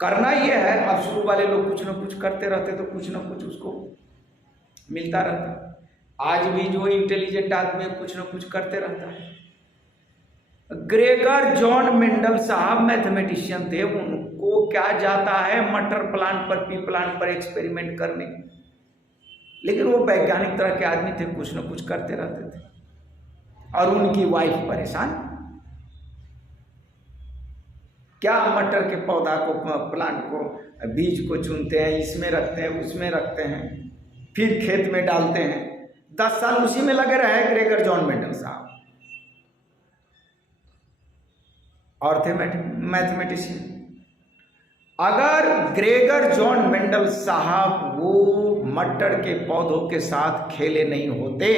करना यह है, अब शुरू वाले लोग कुछ ना कुछ करते रहते तो कुछ ना कुछ उसको मिलता रहता। आज भी जो इंटेलिजेंट आदमी है कुछ ना कुछ करते रहता है। ग्रेगर जॉन मेंडल साहब मैथमेटिशियन थे, उनको क्या जाता है मटर प्लांट पर, पी प्लांट पर एक्सपेरिमेंट करने, लेकिन वो वैज्ञानिक तरह के आदमी थे, कुछ ना कुछ करते रहते थे। और उनकी वाइफ परेशान, क्या मटर के पौधा को, प्लांट को, बीज को चुनते हैं, इसमें रखते हैं, उसमें रखते हैं, फिर खेत में डालते हैं। 10 साल उसी में लगे रहे ग्रेगर जॉन मेंडल साहब, और थे मैथमेटिशियन। अगर ग्रेगर जॉन मेंडल साहब वो मटर के पौधों के साथ खेले नहीं होते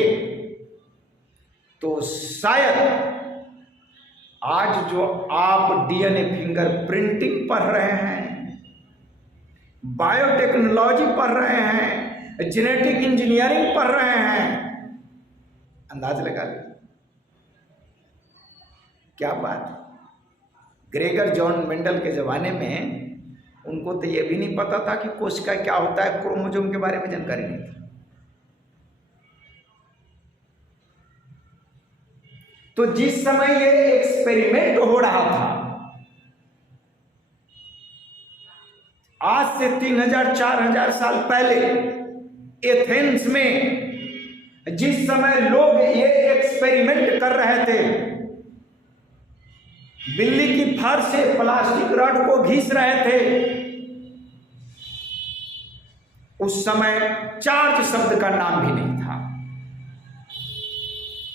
तो शायद आज जो आप डीएनए फिंगर प्रिंटिंग पढ़ रहे हैं, बायोटेक्नोलॉजी पढ़ रहे हैं, जेनेटिक इंजीनियरिंग पढ़ रहे हैं, अंदाज लगा लीजिए क्या बात। ग्रेगर जॉन मेंडल के जमाने में उनको तो यह भी नहीं पता था कि कोशिका क्या होता है, क्रोमोसोम के बारे में जानकारी नहीं थी। तो जिस समय ये एक्सपेरिमेंट हो रहा था, आज से 3000-4000 साल पहले एथेंस में जिस समय लोग ये एक्सपेरिमेंट कर रहे थे, बिल्ली की फर से प्लास्टिक रॉड को घिस रहे थे, उस समय चार्ज शब्द का नाम भी नहीं था।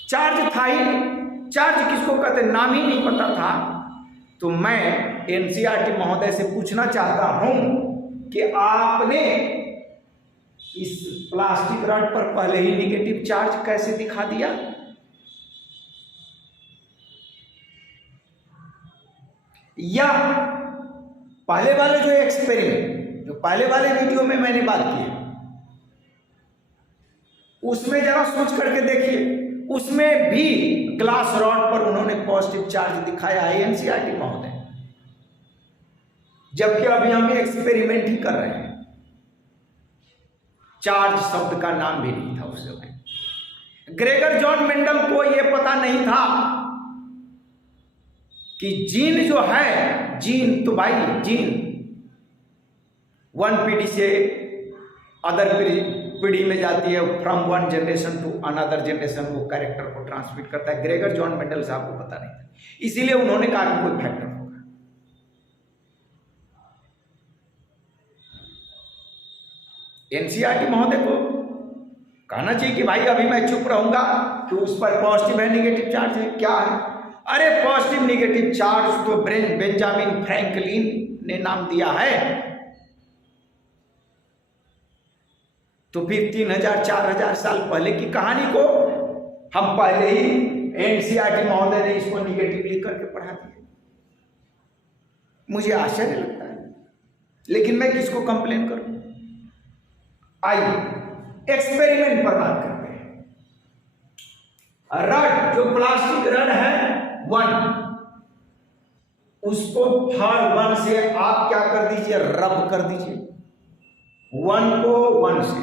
चार्ज था ही नहीं, चार्ज किसको कहते नाम ही नहीं पता था। तो मैं एनसीईआरटी महोदय से पूछना चाहता हूं कि आपने इस प्लास्टिक रॉड पर पहले ही निगेटिव चार्ज कैसे दिखा दिया? या पहले वाले जो एक्सपेरिमेंट, जो पहले वाले वीडियो में मैंने बात की, उसमें जरा सोच करके देखिए, उसमें भी ग्लास रॉड पर उन्होंने पॉजिटिव चार्ज दिखाया है एनसीईआरटी महोदय, जबकि अभी हम एक्सपेरिमेंट ही कर रहे हैं। चार्ज शब्द का नाम भी नहीं था उस समय। ग्रेगर जॉन मेंडल को यह पता नहीं था कि जीन जो है, जीन तो भाई जीन 1 पीढ़ी से अदर पीढ़ी में जाती है, from 1 generation to another generation वो कैरेक्टर को ट्रांसमिट करता है। ग्रेगर जॉन मेंडल साहब को पता नहीं था, इसीलिए उन्होंने कहा कि कोई फैक्टर होगा। एनसीईआरटी महोदय को कहना चाहिए कि भाई अभी मैं चुप रहूंगा कि उस पर पॉजिटिव है निगेटिव चार्ज है, क्या है? अरे पॉजिटिव निगेटिव चार्ज तो बेंजामिन फ्रैंकलिन ने नाम दिया है। तो फिर 3000-4000 साल पहले की कहानी को हम पहले ही एनसीईआरटी महोदय ने इसको निगेटिव लिख करके पढ़ा दिया। मुझे आश्चर्य लगता है, लेकिन मैं किसको कंप्लेन करूं? आइए एक्सपेरिमेंट पर बात करते हैं। रड जो प्लास्टिक रड है 1, उसको फॉर 1 से आप क्या कर दीजिए, रब कर दीजिए 1 को 1 से,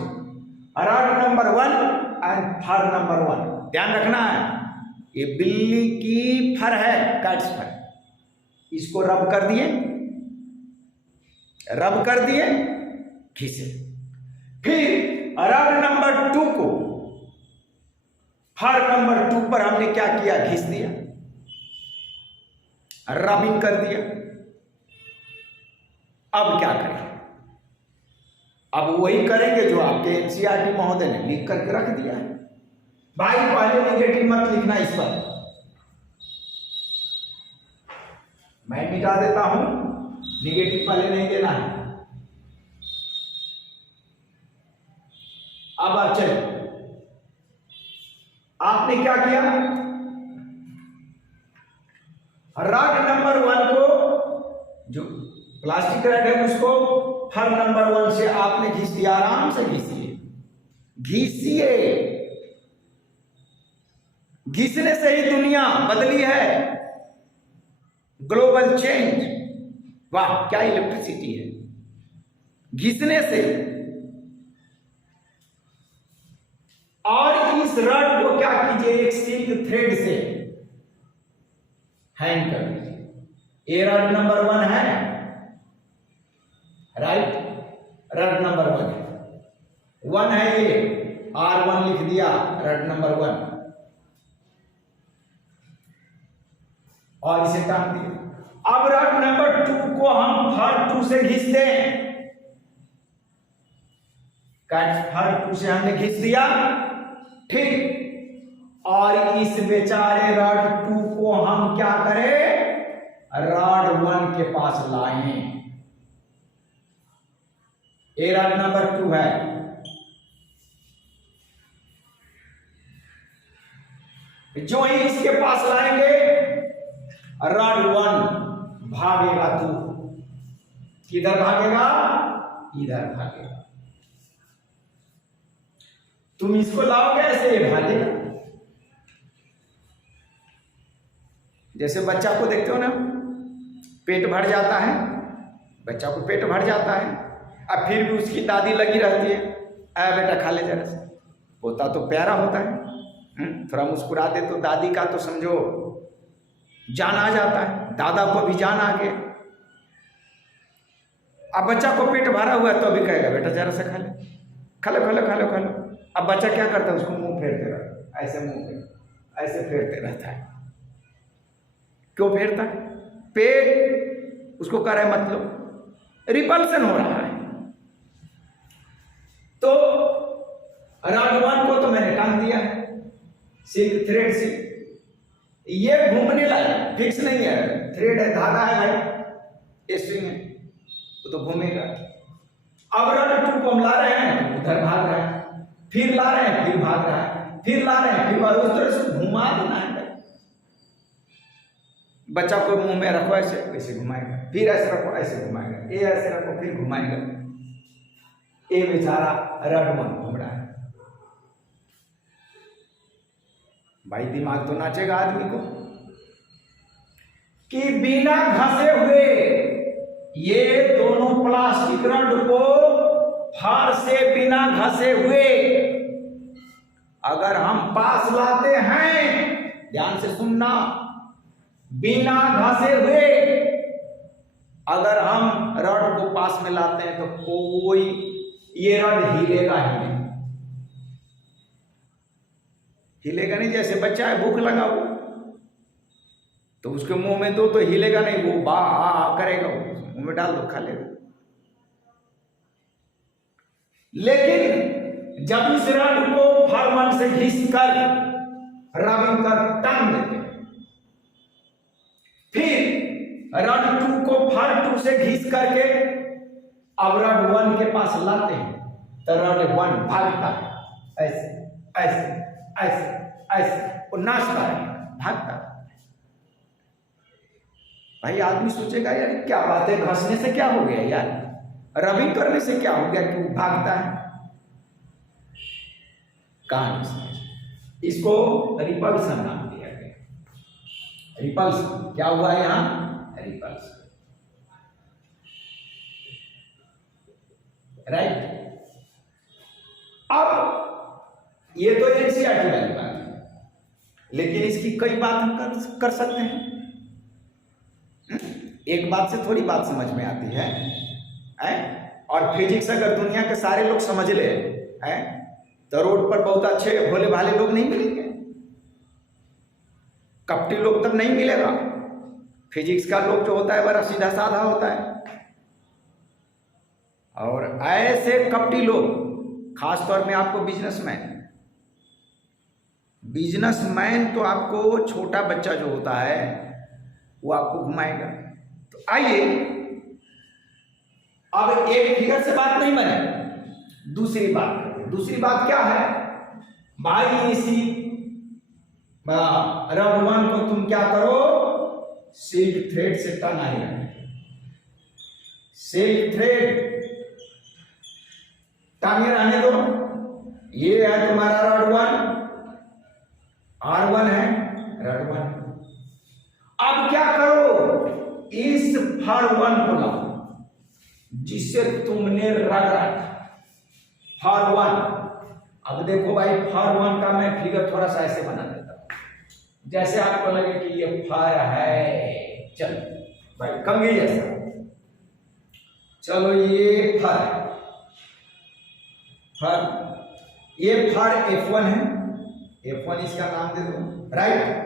rod number 1 and fur number 1। ध्यान रखना है, ये बिल्ली की फर है, कैट्स फर, इसको रब कर दिए, रब कर दिए, खींचे। फिर रड नंबर 2 को फर नंबर 2 पर हमने क्या किया, घिस दिया, रबिंग कर दिया। अब क्या करें? अब वही करेंगे जो आपके एनसीईआरटी महोदय ने लिख करके रख दिया है। भाई पहले निगेटिव मत लिखना इस पर, मैं मिटा देता हूं, निगेटिव पहले नहीं देना है। अब आप चले, आपने क्या किया, रॉड नंबर 1 को, जो प्लास्टिक रॉड है उसको हर नंबर 1 से आपने घिस दिया। आराम से घिसिए, घिसिए। घिसने से ही दुनिया बदली है। ग्लोबल चेंज, वाह क्या इलेक्ट्रिसिटी है, घिसने से। और इस रॉड को क्या कीजिए, एक सिल्क थ्रेड से हैंग कर दीजिए। ये रॉड नंबर 1 है, राइट, रॉड नंबर 1 है ये, R1 लिख दिया, रॉड नंबर 1, और इसे टांग दिया। अब रॉड नंबर 2 को हम हर 2 से घिस दें। हर 2 से हमने घिस दिया, ठीक। और इस बेचारे रॉड 2 को हम क्या करें, रॉड 1 के पास लाएं। ये रॉड नंबर 2 है, जो ही इसके पास लाएंगे रॉड 1 भागेगा। तू किधर भागेगा, इधर भागेगा। तुम इसको लाओगे ऐसे, ये भागेगा। जैसे बच्चा को देखते हो ना, पेट भर जाता है, बच्चा को पेट भर जाता है, अब फिर भी उसकी दादी लगी रहती है, अरे बेटा खा ले जरा से। पोता तो प्यारा होता है, थोड़ा मुस्कुरा दे तो दादी का तो समझो जान आ जाता है, दादा को भी जान आ गया। अब बच्चा को पेट भरा हुआ है तो अभी कहेगा बेटा जरा सा खा ले, खा लो खा लो खा लो खा लो। अब बच्चा क्या करता है, उसको मुंह फेरते रहता है, ऐसे मुंह फेर ऐसे फेरते रहता है। क्यों फेरता है, पेट उसको कह रहा है मतलब रिपल्सन हो रहा है। तो रॉड 1 को तो मैंने टांग दिया है सिल्क थ्रेड से, ये घूमने लगा, फिक्स नहीं है, थ्रेड है, धागा है भाई, ये स्ट्रिंग है, तो घूमेगा। अब रॉड 2 को हम ला रहे हैं, उधर भाग रहा है, फिर ला रहे हैं, फिर भाग रहा है, फिर ला रहे हैं, फिर उस तरह से घुमा देना है। बच्चा को मुंह में रखो ऐसे, ऐसे घुमाएगा, फिर ऐसे रखो ऐसे घुमाएगा, ये ऐसे रखो फिर घुमाएगा। ये बेचारा रॉड 1 घूम रहा है। भाई दिमाग तो नाचेगा आदमी को कि बिना घसे हुए ये दोनों प्लास्टिक रॉड को फार से बिना घसे हुए अगर हम पास लाते हैं, ध्यान से सुनना, बिना घसे हुए अगर हम रॉड को पास में लाते हैं तो कोई ये रॉड हिलेगा ही नहीं, हिलेगा नहीं। जैसे बच्चा है भूख लगा हुआ तो उसके मुंह में दो तो हिलेगा नहीं, वो बा आ करेगा, मुंह में डाल दो खा लेगा। लेकिन जब इस रॉड को फॉर्मन से घिस कर रबिंग कर टांग देते हैं, फिर रॉड 2 को फर 2 से घिस करके अब रॉड 1 के पास लाते हैं, तो रॉड 1 भागता है ऐसे ऐसे ऐसे ऐसे, वो नाचता है, भागता है। भाई आदमी सोचेगा यार क्या बात है, घसने से क्या हो गया यार, रबिंग करने से क्या हो गया, क्यों भागता है। कहानी समझ, इसको रिपल्सन नाम दिया गया। रिपल्सन क्या हुआ यहां, रिपल्सन, राइट। अब ये तो एनसीईआरटी वाली बात है, लेकिन इसकी कई बात हम कर सकते हैं। एक बात से थोड़ी बात समझ में आती है, और फिजिक्स अगर दुनिया के सारे लोग समझ ले तो रोड पर बहुत अच्छे भोले भाले लोग नहीं मिलेंगे, कपटी लोग तब नहीं मिलेगा। फिजिक्स का लोग जो होता है बड़ा सीधा साधा होता है, और ऐसे कपटी लोग खास तौर में आपको बिजनेसमैन तो आपको छोटा बच्चा जो होता है वो आपको घुमाएगा, तो आइए अब एक फिगर से बात नहीं बने, दूसरी बात करते हैं। दूसरी बात क्या है भाई, इसी रड वन को तुम क्या करो, सिल्क थ्रेड से टंगा ही रखो, सिल्क थ्रेड टांगे रहने दो। ये है तुम्हारा रड वन, R1 है रड वन। अब क्या करो, इस फर वन को लाओ जिसे तुमने रगड़ा था, फर वन। अब देखो भाई फर वन का मैं फिगर थोड़ा सा ऐसे बना देता हूं, जैसे आपको लगे कि ये फर है, चलो भाई कंघी जैसा, चलो ये फर, ये फर F1 है, F1 इसका नाम दे दो, राइट।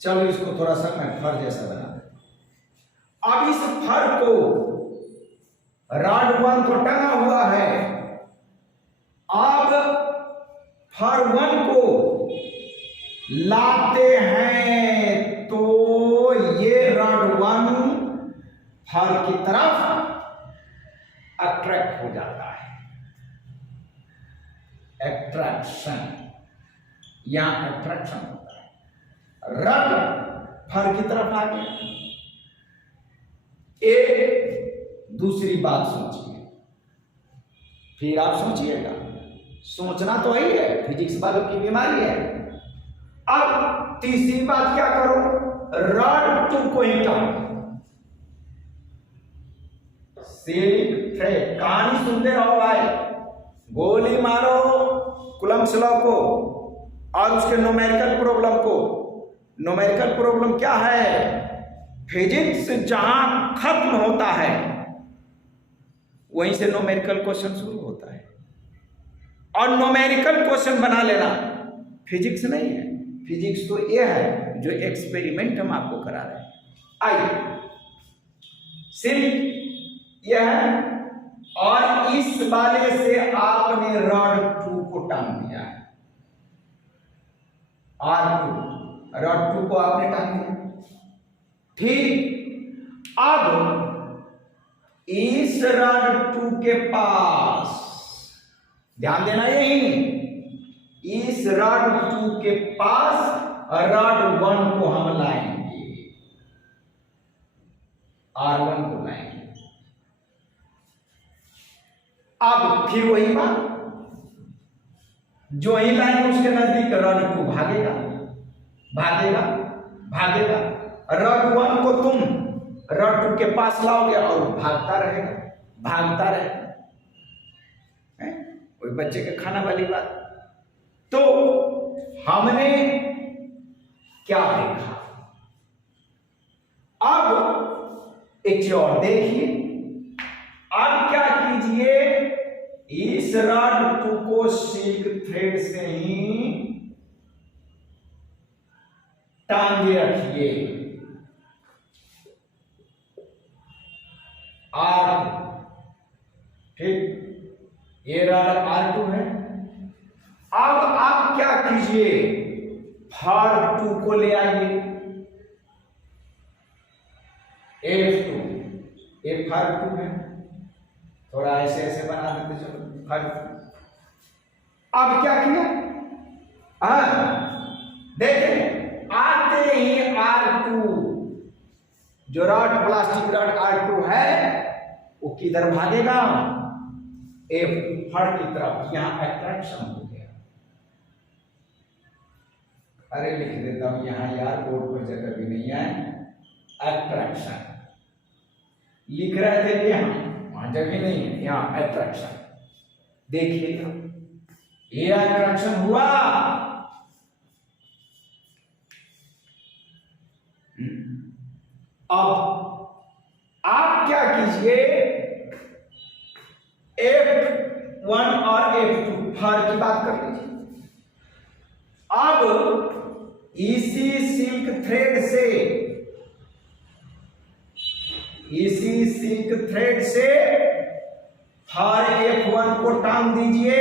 चलो इसको थोड़ा सा मैं फर जैसा बना देता। अब इस फर को रड वन तो टंगा हुआ है, अब फर वन को लाते हैं तो ये रड वन फर की तरफ अट्रैक्ट हो जाता है, एट्रैक्शन, यहां अट्रैक्शन होता है, रड फर की तरफ आ गया। एक दूसरी बात सोचिए, फिर आप सोचिएगा, सोचना तो वही है, फिजिक्स वालों की बीमारी है। अब तीसरी बात क्या करो, रड टू को ही टांगो, सिल्क थ्रेड। कहानी सुनते रहो भाई, गोली मारो कुलम्ब्स लॉ को और उसके न्यूमेरिकल प्रॉब्लम को। न्यूमेरिकल प्रॉब्लम क्या है, फिजिक्स जहां खत्म होता है वहीं से न्यूमेरिकल क्वेश्चन शुरू होता है, और न्यूमेरिकल क्वेश्चन बना लेना फिजिक्स नहीं है। फिजिक्स तो ये है जो एक्सपेरिमेंट हम आपको करा रहे हैं। आइए सिर्फ यह है, और इस वाले से आपने रड 2 को टांग दिया है, R2 रड 2 को आपने टांग दिया, ठीक। अब इस रड 2 के पास ध्यान देना, यही इस रड 2 के पास रड 1 को हम लाएंगे, R1 को लाएंगे। अब फिर वही बात, जो ही लाएंगे उसके नजदीक रड 2 भागेगा भागेगा भागेगा, रड 1 को तुम रड 2 के पास लाओगे और भागता रहेगा भागता रहेगा, कोई बच्चे के खाना वाली बात। तो हमने क्या देखा, अब एक चीज और देखिए, अब क्या कीजिए, इस रड 2 को सिल्क थ्रेड से ही टांगे रखिए, R, ठीक, ये रड R2 है। अब आप क्या कीजिए, फर 2 को ले आइए, F2, ये फर 2 है, थोड़ा ऐसे ऐसे बना देते चलो फर। अब क्या किया, देखें आते ही R2, जो रड प्लास्टिक रड R2 है वो किधर भागेगा, F फर की तरफ, यहां अट्रैक्शन हो गया। अरे लिख देता हूं यहां यार, बोर्ड पर जगह भी नहीं है, अट्रैक्शन लिख रहे थे, यहां जगह नहीं है, यहां अट्रैक्शन। देखिएगा ये अट्रैक्शन हुआ, अब आप क्या कीजिए, F1 और F2 फर की बात कर लीजिए। अब इसी सिल्क थ्रेड से फर F1 को टांग दीजिए,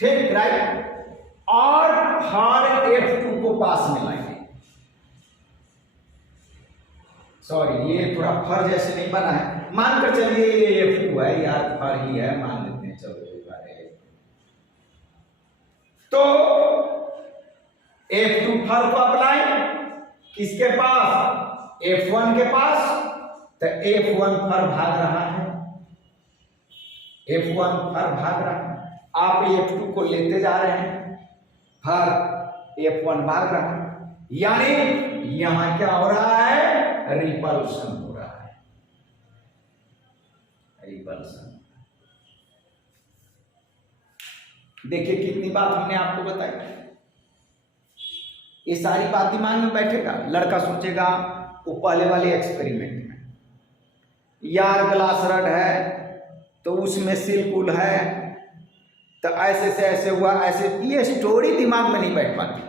ठीक, राइट। और फर F2 को पास में लाएंगे। सॉरी, ये थोड़ा फर जैसे नहीं बना है, मानकर चलिए ये F2 है यार, फर ही है, मान लेते हैं, चलो एक बार है। तो F2 फर को अप्लाई किसके पास? F1 के पास। तो F1 फर भाग रहा है, F1 फर भाग रहा है, आप F2 को लेते जा रहे हैं, फर F1 भाग रहा है, यानी यहां क्या हो रहा है? रिपल्सन हो रहा है, रिपल्सन। देखिए कितनी बात हमने आपको बताई। ये सारी बात दिमाग में बैठेगा, लड़का सोचेगा वो पहले वाले एक्सपेरिमेंट में यार ग्लास रड है तो उसमें सिल्कुल है, तो ऐसे से ऐसे हुआ, ऐसे, ये स्टोरी दिमाग में नहीं बैठ पाती।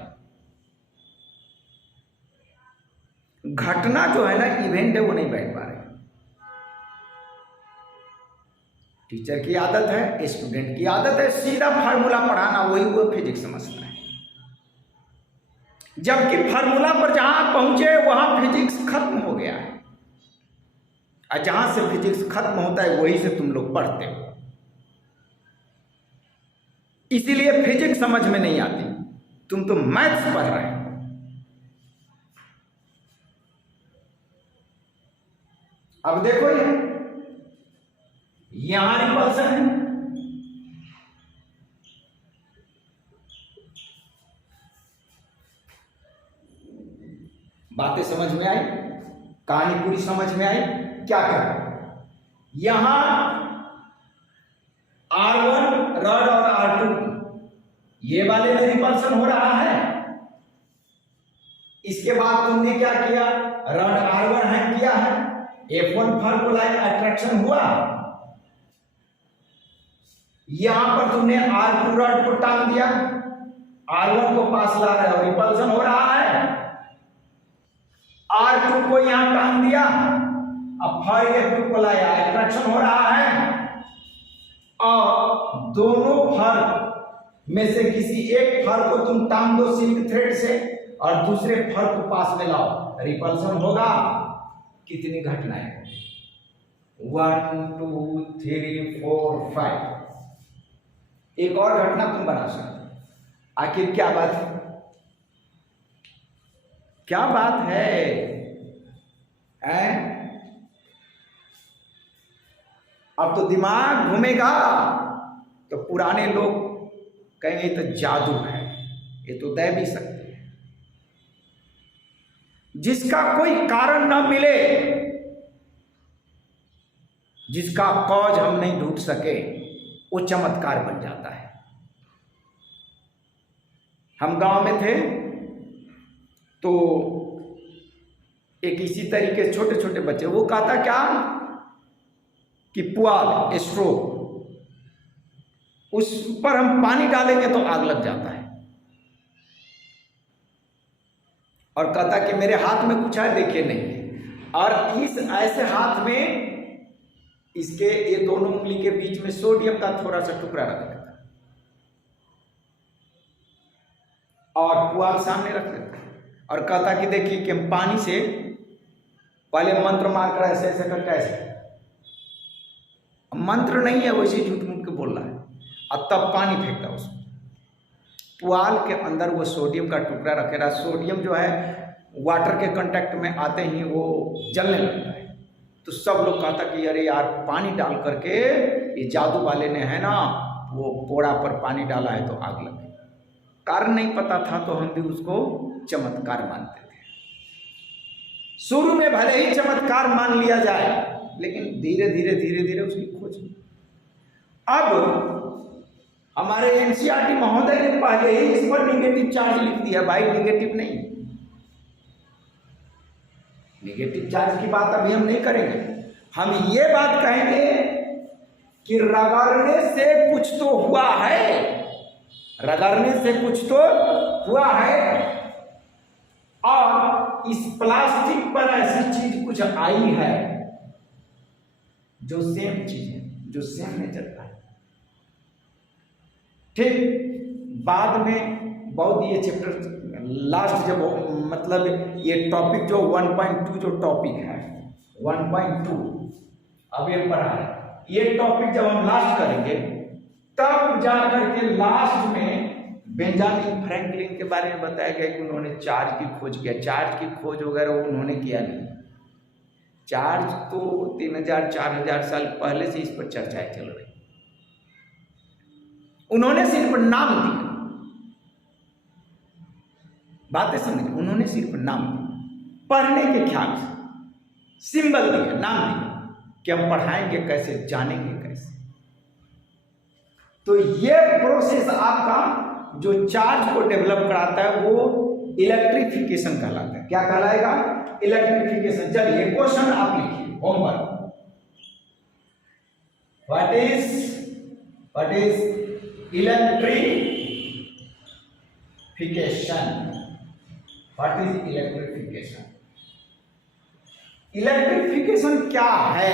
घटना जो है ना, इवेंट है, वो नहीं बैठ पा रही। टीचर की आदत है, स्टूडेंट की आदत है सीधा फार्मूला पढ़ाना, वही वो फिजिक्स समझना है, जबकि फार्मूला पर जहां पहुंचे वहां फिजिक्स खत्म हो गया है, और जहां से फिजिक्स खत्म होता है वहीं से तुम लोग पढ़ते हो, इसीलिए फिजिक्स समझ में नहीं आती, तुम तो मैथ्स पढ़ रहे हो। अब देखो यहां रिपल्सन है, बातें समझ में आई, कहानी पूरी समझ में आई। क्या कर यहां R1 रड और R2 ये वाले में रिपल्सन हो रहा है। इसके बाद तुमने क्या किया? रड R1 हैंग किया है, F1 फर को लाइक अट्रैक्शन हुआ, यहां पर तुमने R2 रड को टांग दिया, R1 को पास ला रहे हो, रिपल्सन हो रहा है। R2 को यहां टांग दिया, अब फर F2 को लाया, अट्रैक्शन हो रहा है, और दोनों फर में से किसी एक फर को तुम टांग दो सिल्क थ्रेड से और दूसरे फर को पास में लाओ, रिपल्सन होगा। कितनी घटनाएं? 1 2 3 4 5। एक और घटना तुम बना सकते। आखिर क्या बात है? क्या बात है? अब तो दिमाग घूमेगा, तो पुराने लोग कहेंगे तो जादू है, ये तो दैवी शक्ति है। जिसका कोई कारण ना मिले, जिसका कॉज हम नहीं ढूंढ सके, वो चमत्कार बन जाता है। हम गांव में थे तो एक इसी तरीके छोटे छोटे बच्चे, वो कहता क्या कि पुआल स्ट्रो, उस पर हम पानी डालेंगे तो आग लग जाता है, और कहता कि मेरे हाथ में कुछ है, देखिए नहीं है, और इस ऐसे हाथ में इसके ये दोनों उंगली के बीच में सोडियम का थोड़ा सा टुकड़ा रख देता और पुआल सामने रख देता, और कहता कि देखिए कि हम पानी से पहले मंत्र मार कर ऐसे ऐसे करके, ऐसे मंत्र नहीं है, वैसे झूठ मूठ के बोल रहा है, और तब पानी फेंकता उसमें। पुआल के अंदर वो सोडियम का टुकड़ा रखे रहा, सोडियम जो है वाटर के कांटेक्ट में आते ही वो जलने लगता है। तो सब लोग कहता कि अरे यार, पानी डाल करके ये जादू वाले ने है ना, वो पोड़ा पर पानी डाला है तो आग लगी। कारण नहीं पता था तो हम भी उसको चमत्कार मानते थे। शुरू में भले ही चमत्कार मान लिया जाए, लेकिन धीरे धीरे धीरे धीरे उसकी खोज। अब हमारे एनसीईआरटी महोदय ने पहले ही इस पर निगेटिव चार्ज लिख दिया। भाई निगेटिव नहीं, निगेटिव चार्ज की बात अभी हम नहीं करेंगे। हम ये बात कहेंगे कि रगड़ने से कुछ तो हुआ है, रगड़ने से कुछ तो हुआ है, और इस प्लास्टिक पर ऐसी चीज कुछ आई है जो सेम चीज है, जो सेम नेचर का है। ठीक बाद में बहुत ये चैप्टर लास्ट जब मतलब ये टॉपिक जो 1.2 जो टॉपिक है 1.2 अभी हम पढ़ा रहे हैं, ये टॉपिक जब हम लास्ट करेंगे तब जाकर के लास्ट में बेंजामिन फ्रैंकलिन के बारे में बताया गया कि उन्होंने चार्ज की खोज किया। चार्ज की खोज वगैरह उन्होंने किया नहीं, चार्ज तो 3000-4000 साल पहले से इस पर चर्चाएं चल रही। उन्होंने सिर्फ नाम दिया, बातें समझ, उन्होंने सिर्फ नाम दिया, पढ़ने के ख्याल से सिंबल दिया, नाम दिया कि हम पढ़ाएंगे कैसे, जानेंगे कैसे। तो ये प्रोसेस आपका जो चार्ज को डेवलप कराता है वो इलेक्ट्रिफिकेशन कहलाता है। क्या कहलाएगा? इलेक्ट्रिफिकेशन। चलिए क्वेश्चन आप लिखिए, homework. What is electrification? What is electrification? Electrification क्या है?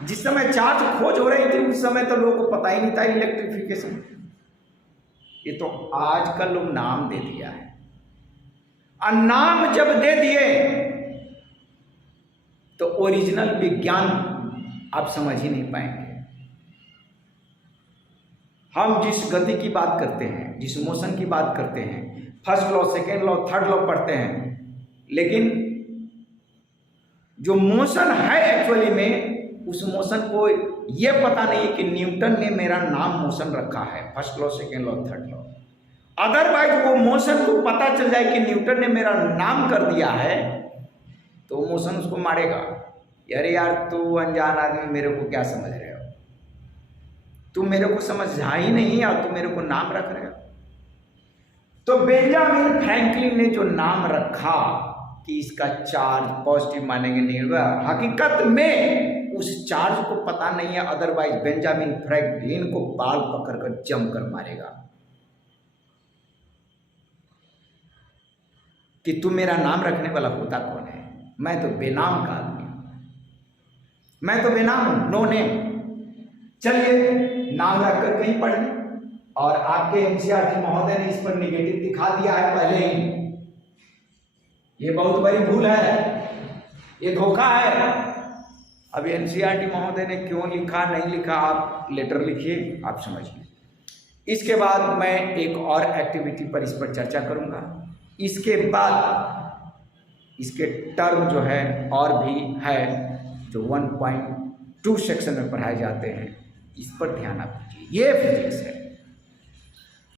जिस समय चार्ज खोज हो रही थी उस समय तो लोगों को पता ही नहीं था इलेक्ट्रिफिकेशन। ये तो आजकल लोग नाम दे दिया है, और नाम जब दे दिए तो ओरिजिनल विज्ञान आप समझ ही नहीं पाएंगे। हम जिस गति की बात करते हैं, जिस मोशन की बात करते हैं, first law, second law, third law पढ़ते हैं, लेकिन जो मोशन है एक्चुअली में उस मोशन को ये पता नहीं है कि न्यूटन ने मेरा नाम मोशन रखा है, first law, second law, third law. Otherwise वो मोशन को पता चल जाए कि न्यूटन ने मेरा नाम कर दिया है तो वो मोशन उसको मारेगा। अरे यार तू अनजान आदमी, मेरे को क्या समझ रहे हो, तू मेरे को समझा ही नहीं और तू मेरे को नाम रख रहे हो। तो बेंजामिन फ्रैंकलिन ने जो नाम रखा कि इसका चार्ज पॉजिटिव मानेंगे, नहीं, हकीकत में उस चार्ज को पता नहीं है। अदरवाइज बेंजामिन फ्रैंकलिन को बाल पकड़कर जमकर मारेगा कि तू मेरा नाम रखने वाला होता कौन है? मैं तो बेनाम का आदमी हूं, मैं तो बेनाम हूं, नो नेम। चलिए नाम रखकर कहीं पढ़ लें। और आपके एनसीईआरटी महोदय ने इस पर निगेटिव दिखा दिया है पहले ही। ये बहुत बड़ी भूल है, ये धोखा है। अब एनसीईआरटी महोदय ने क्यों लिखा नहीं लिखा आप लेटर लिखिए, आप समझिए। इसके बाद मैं एक और एक्टिविटी पर इस पर चर्चा करूंगा। इसके बाद इसके टर्म जो है और भी है जो 1.2 सेक्शन में पढ़ाए जाते हैं, इस पर ध्यान आप दीजिए। ये फिजिक्स है।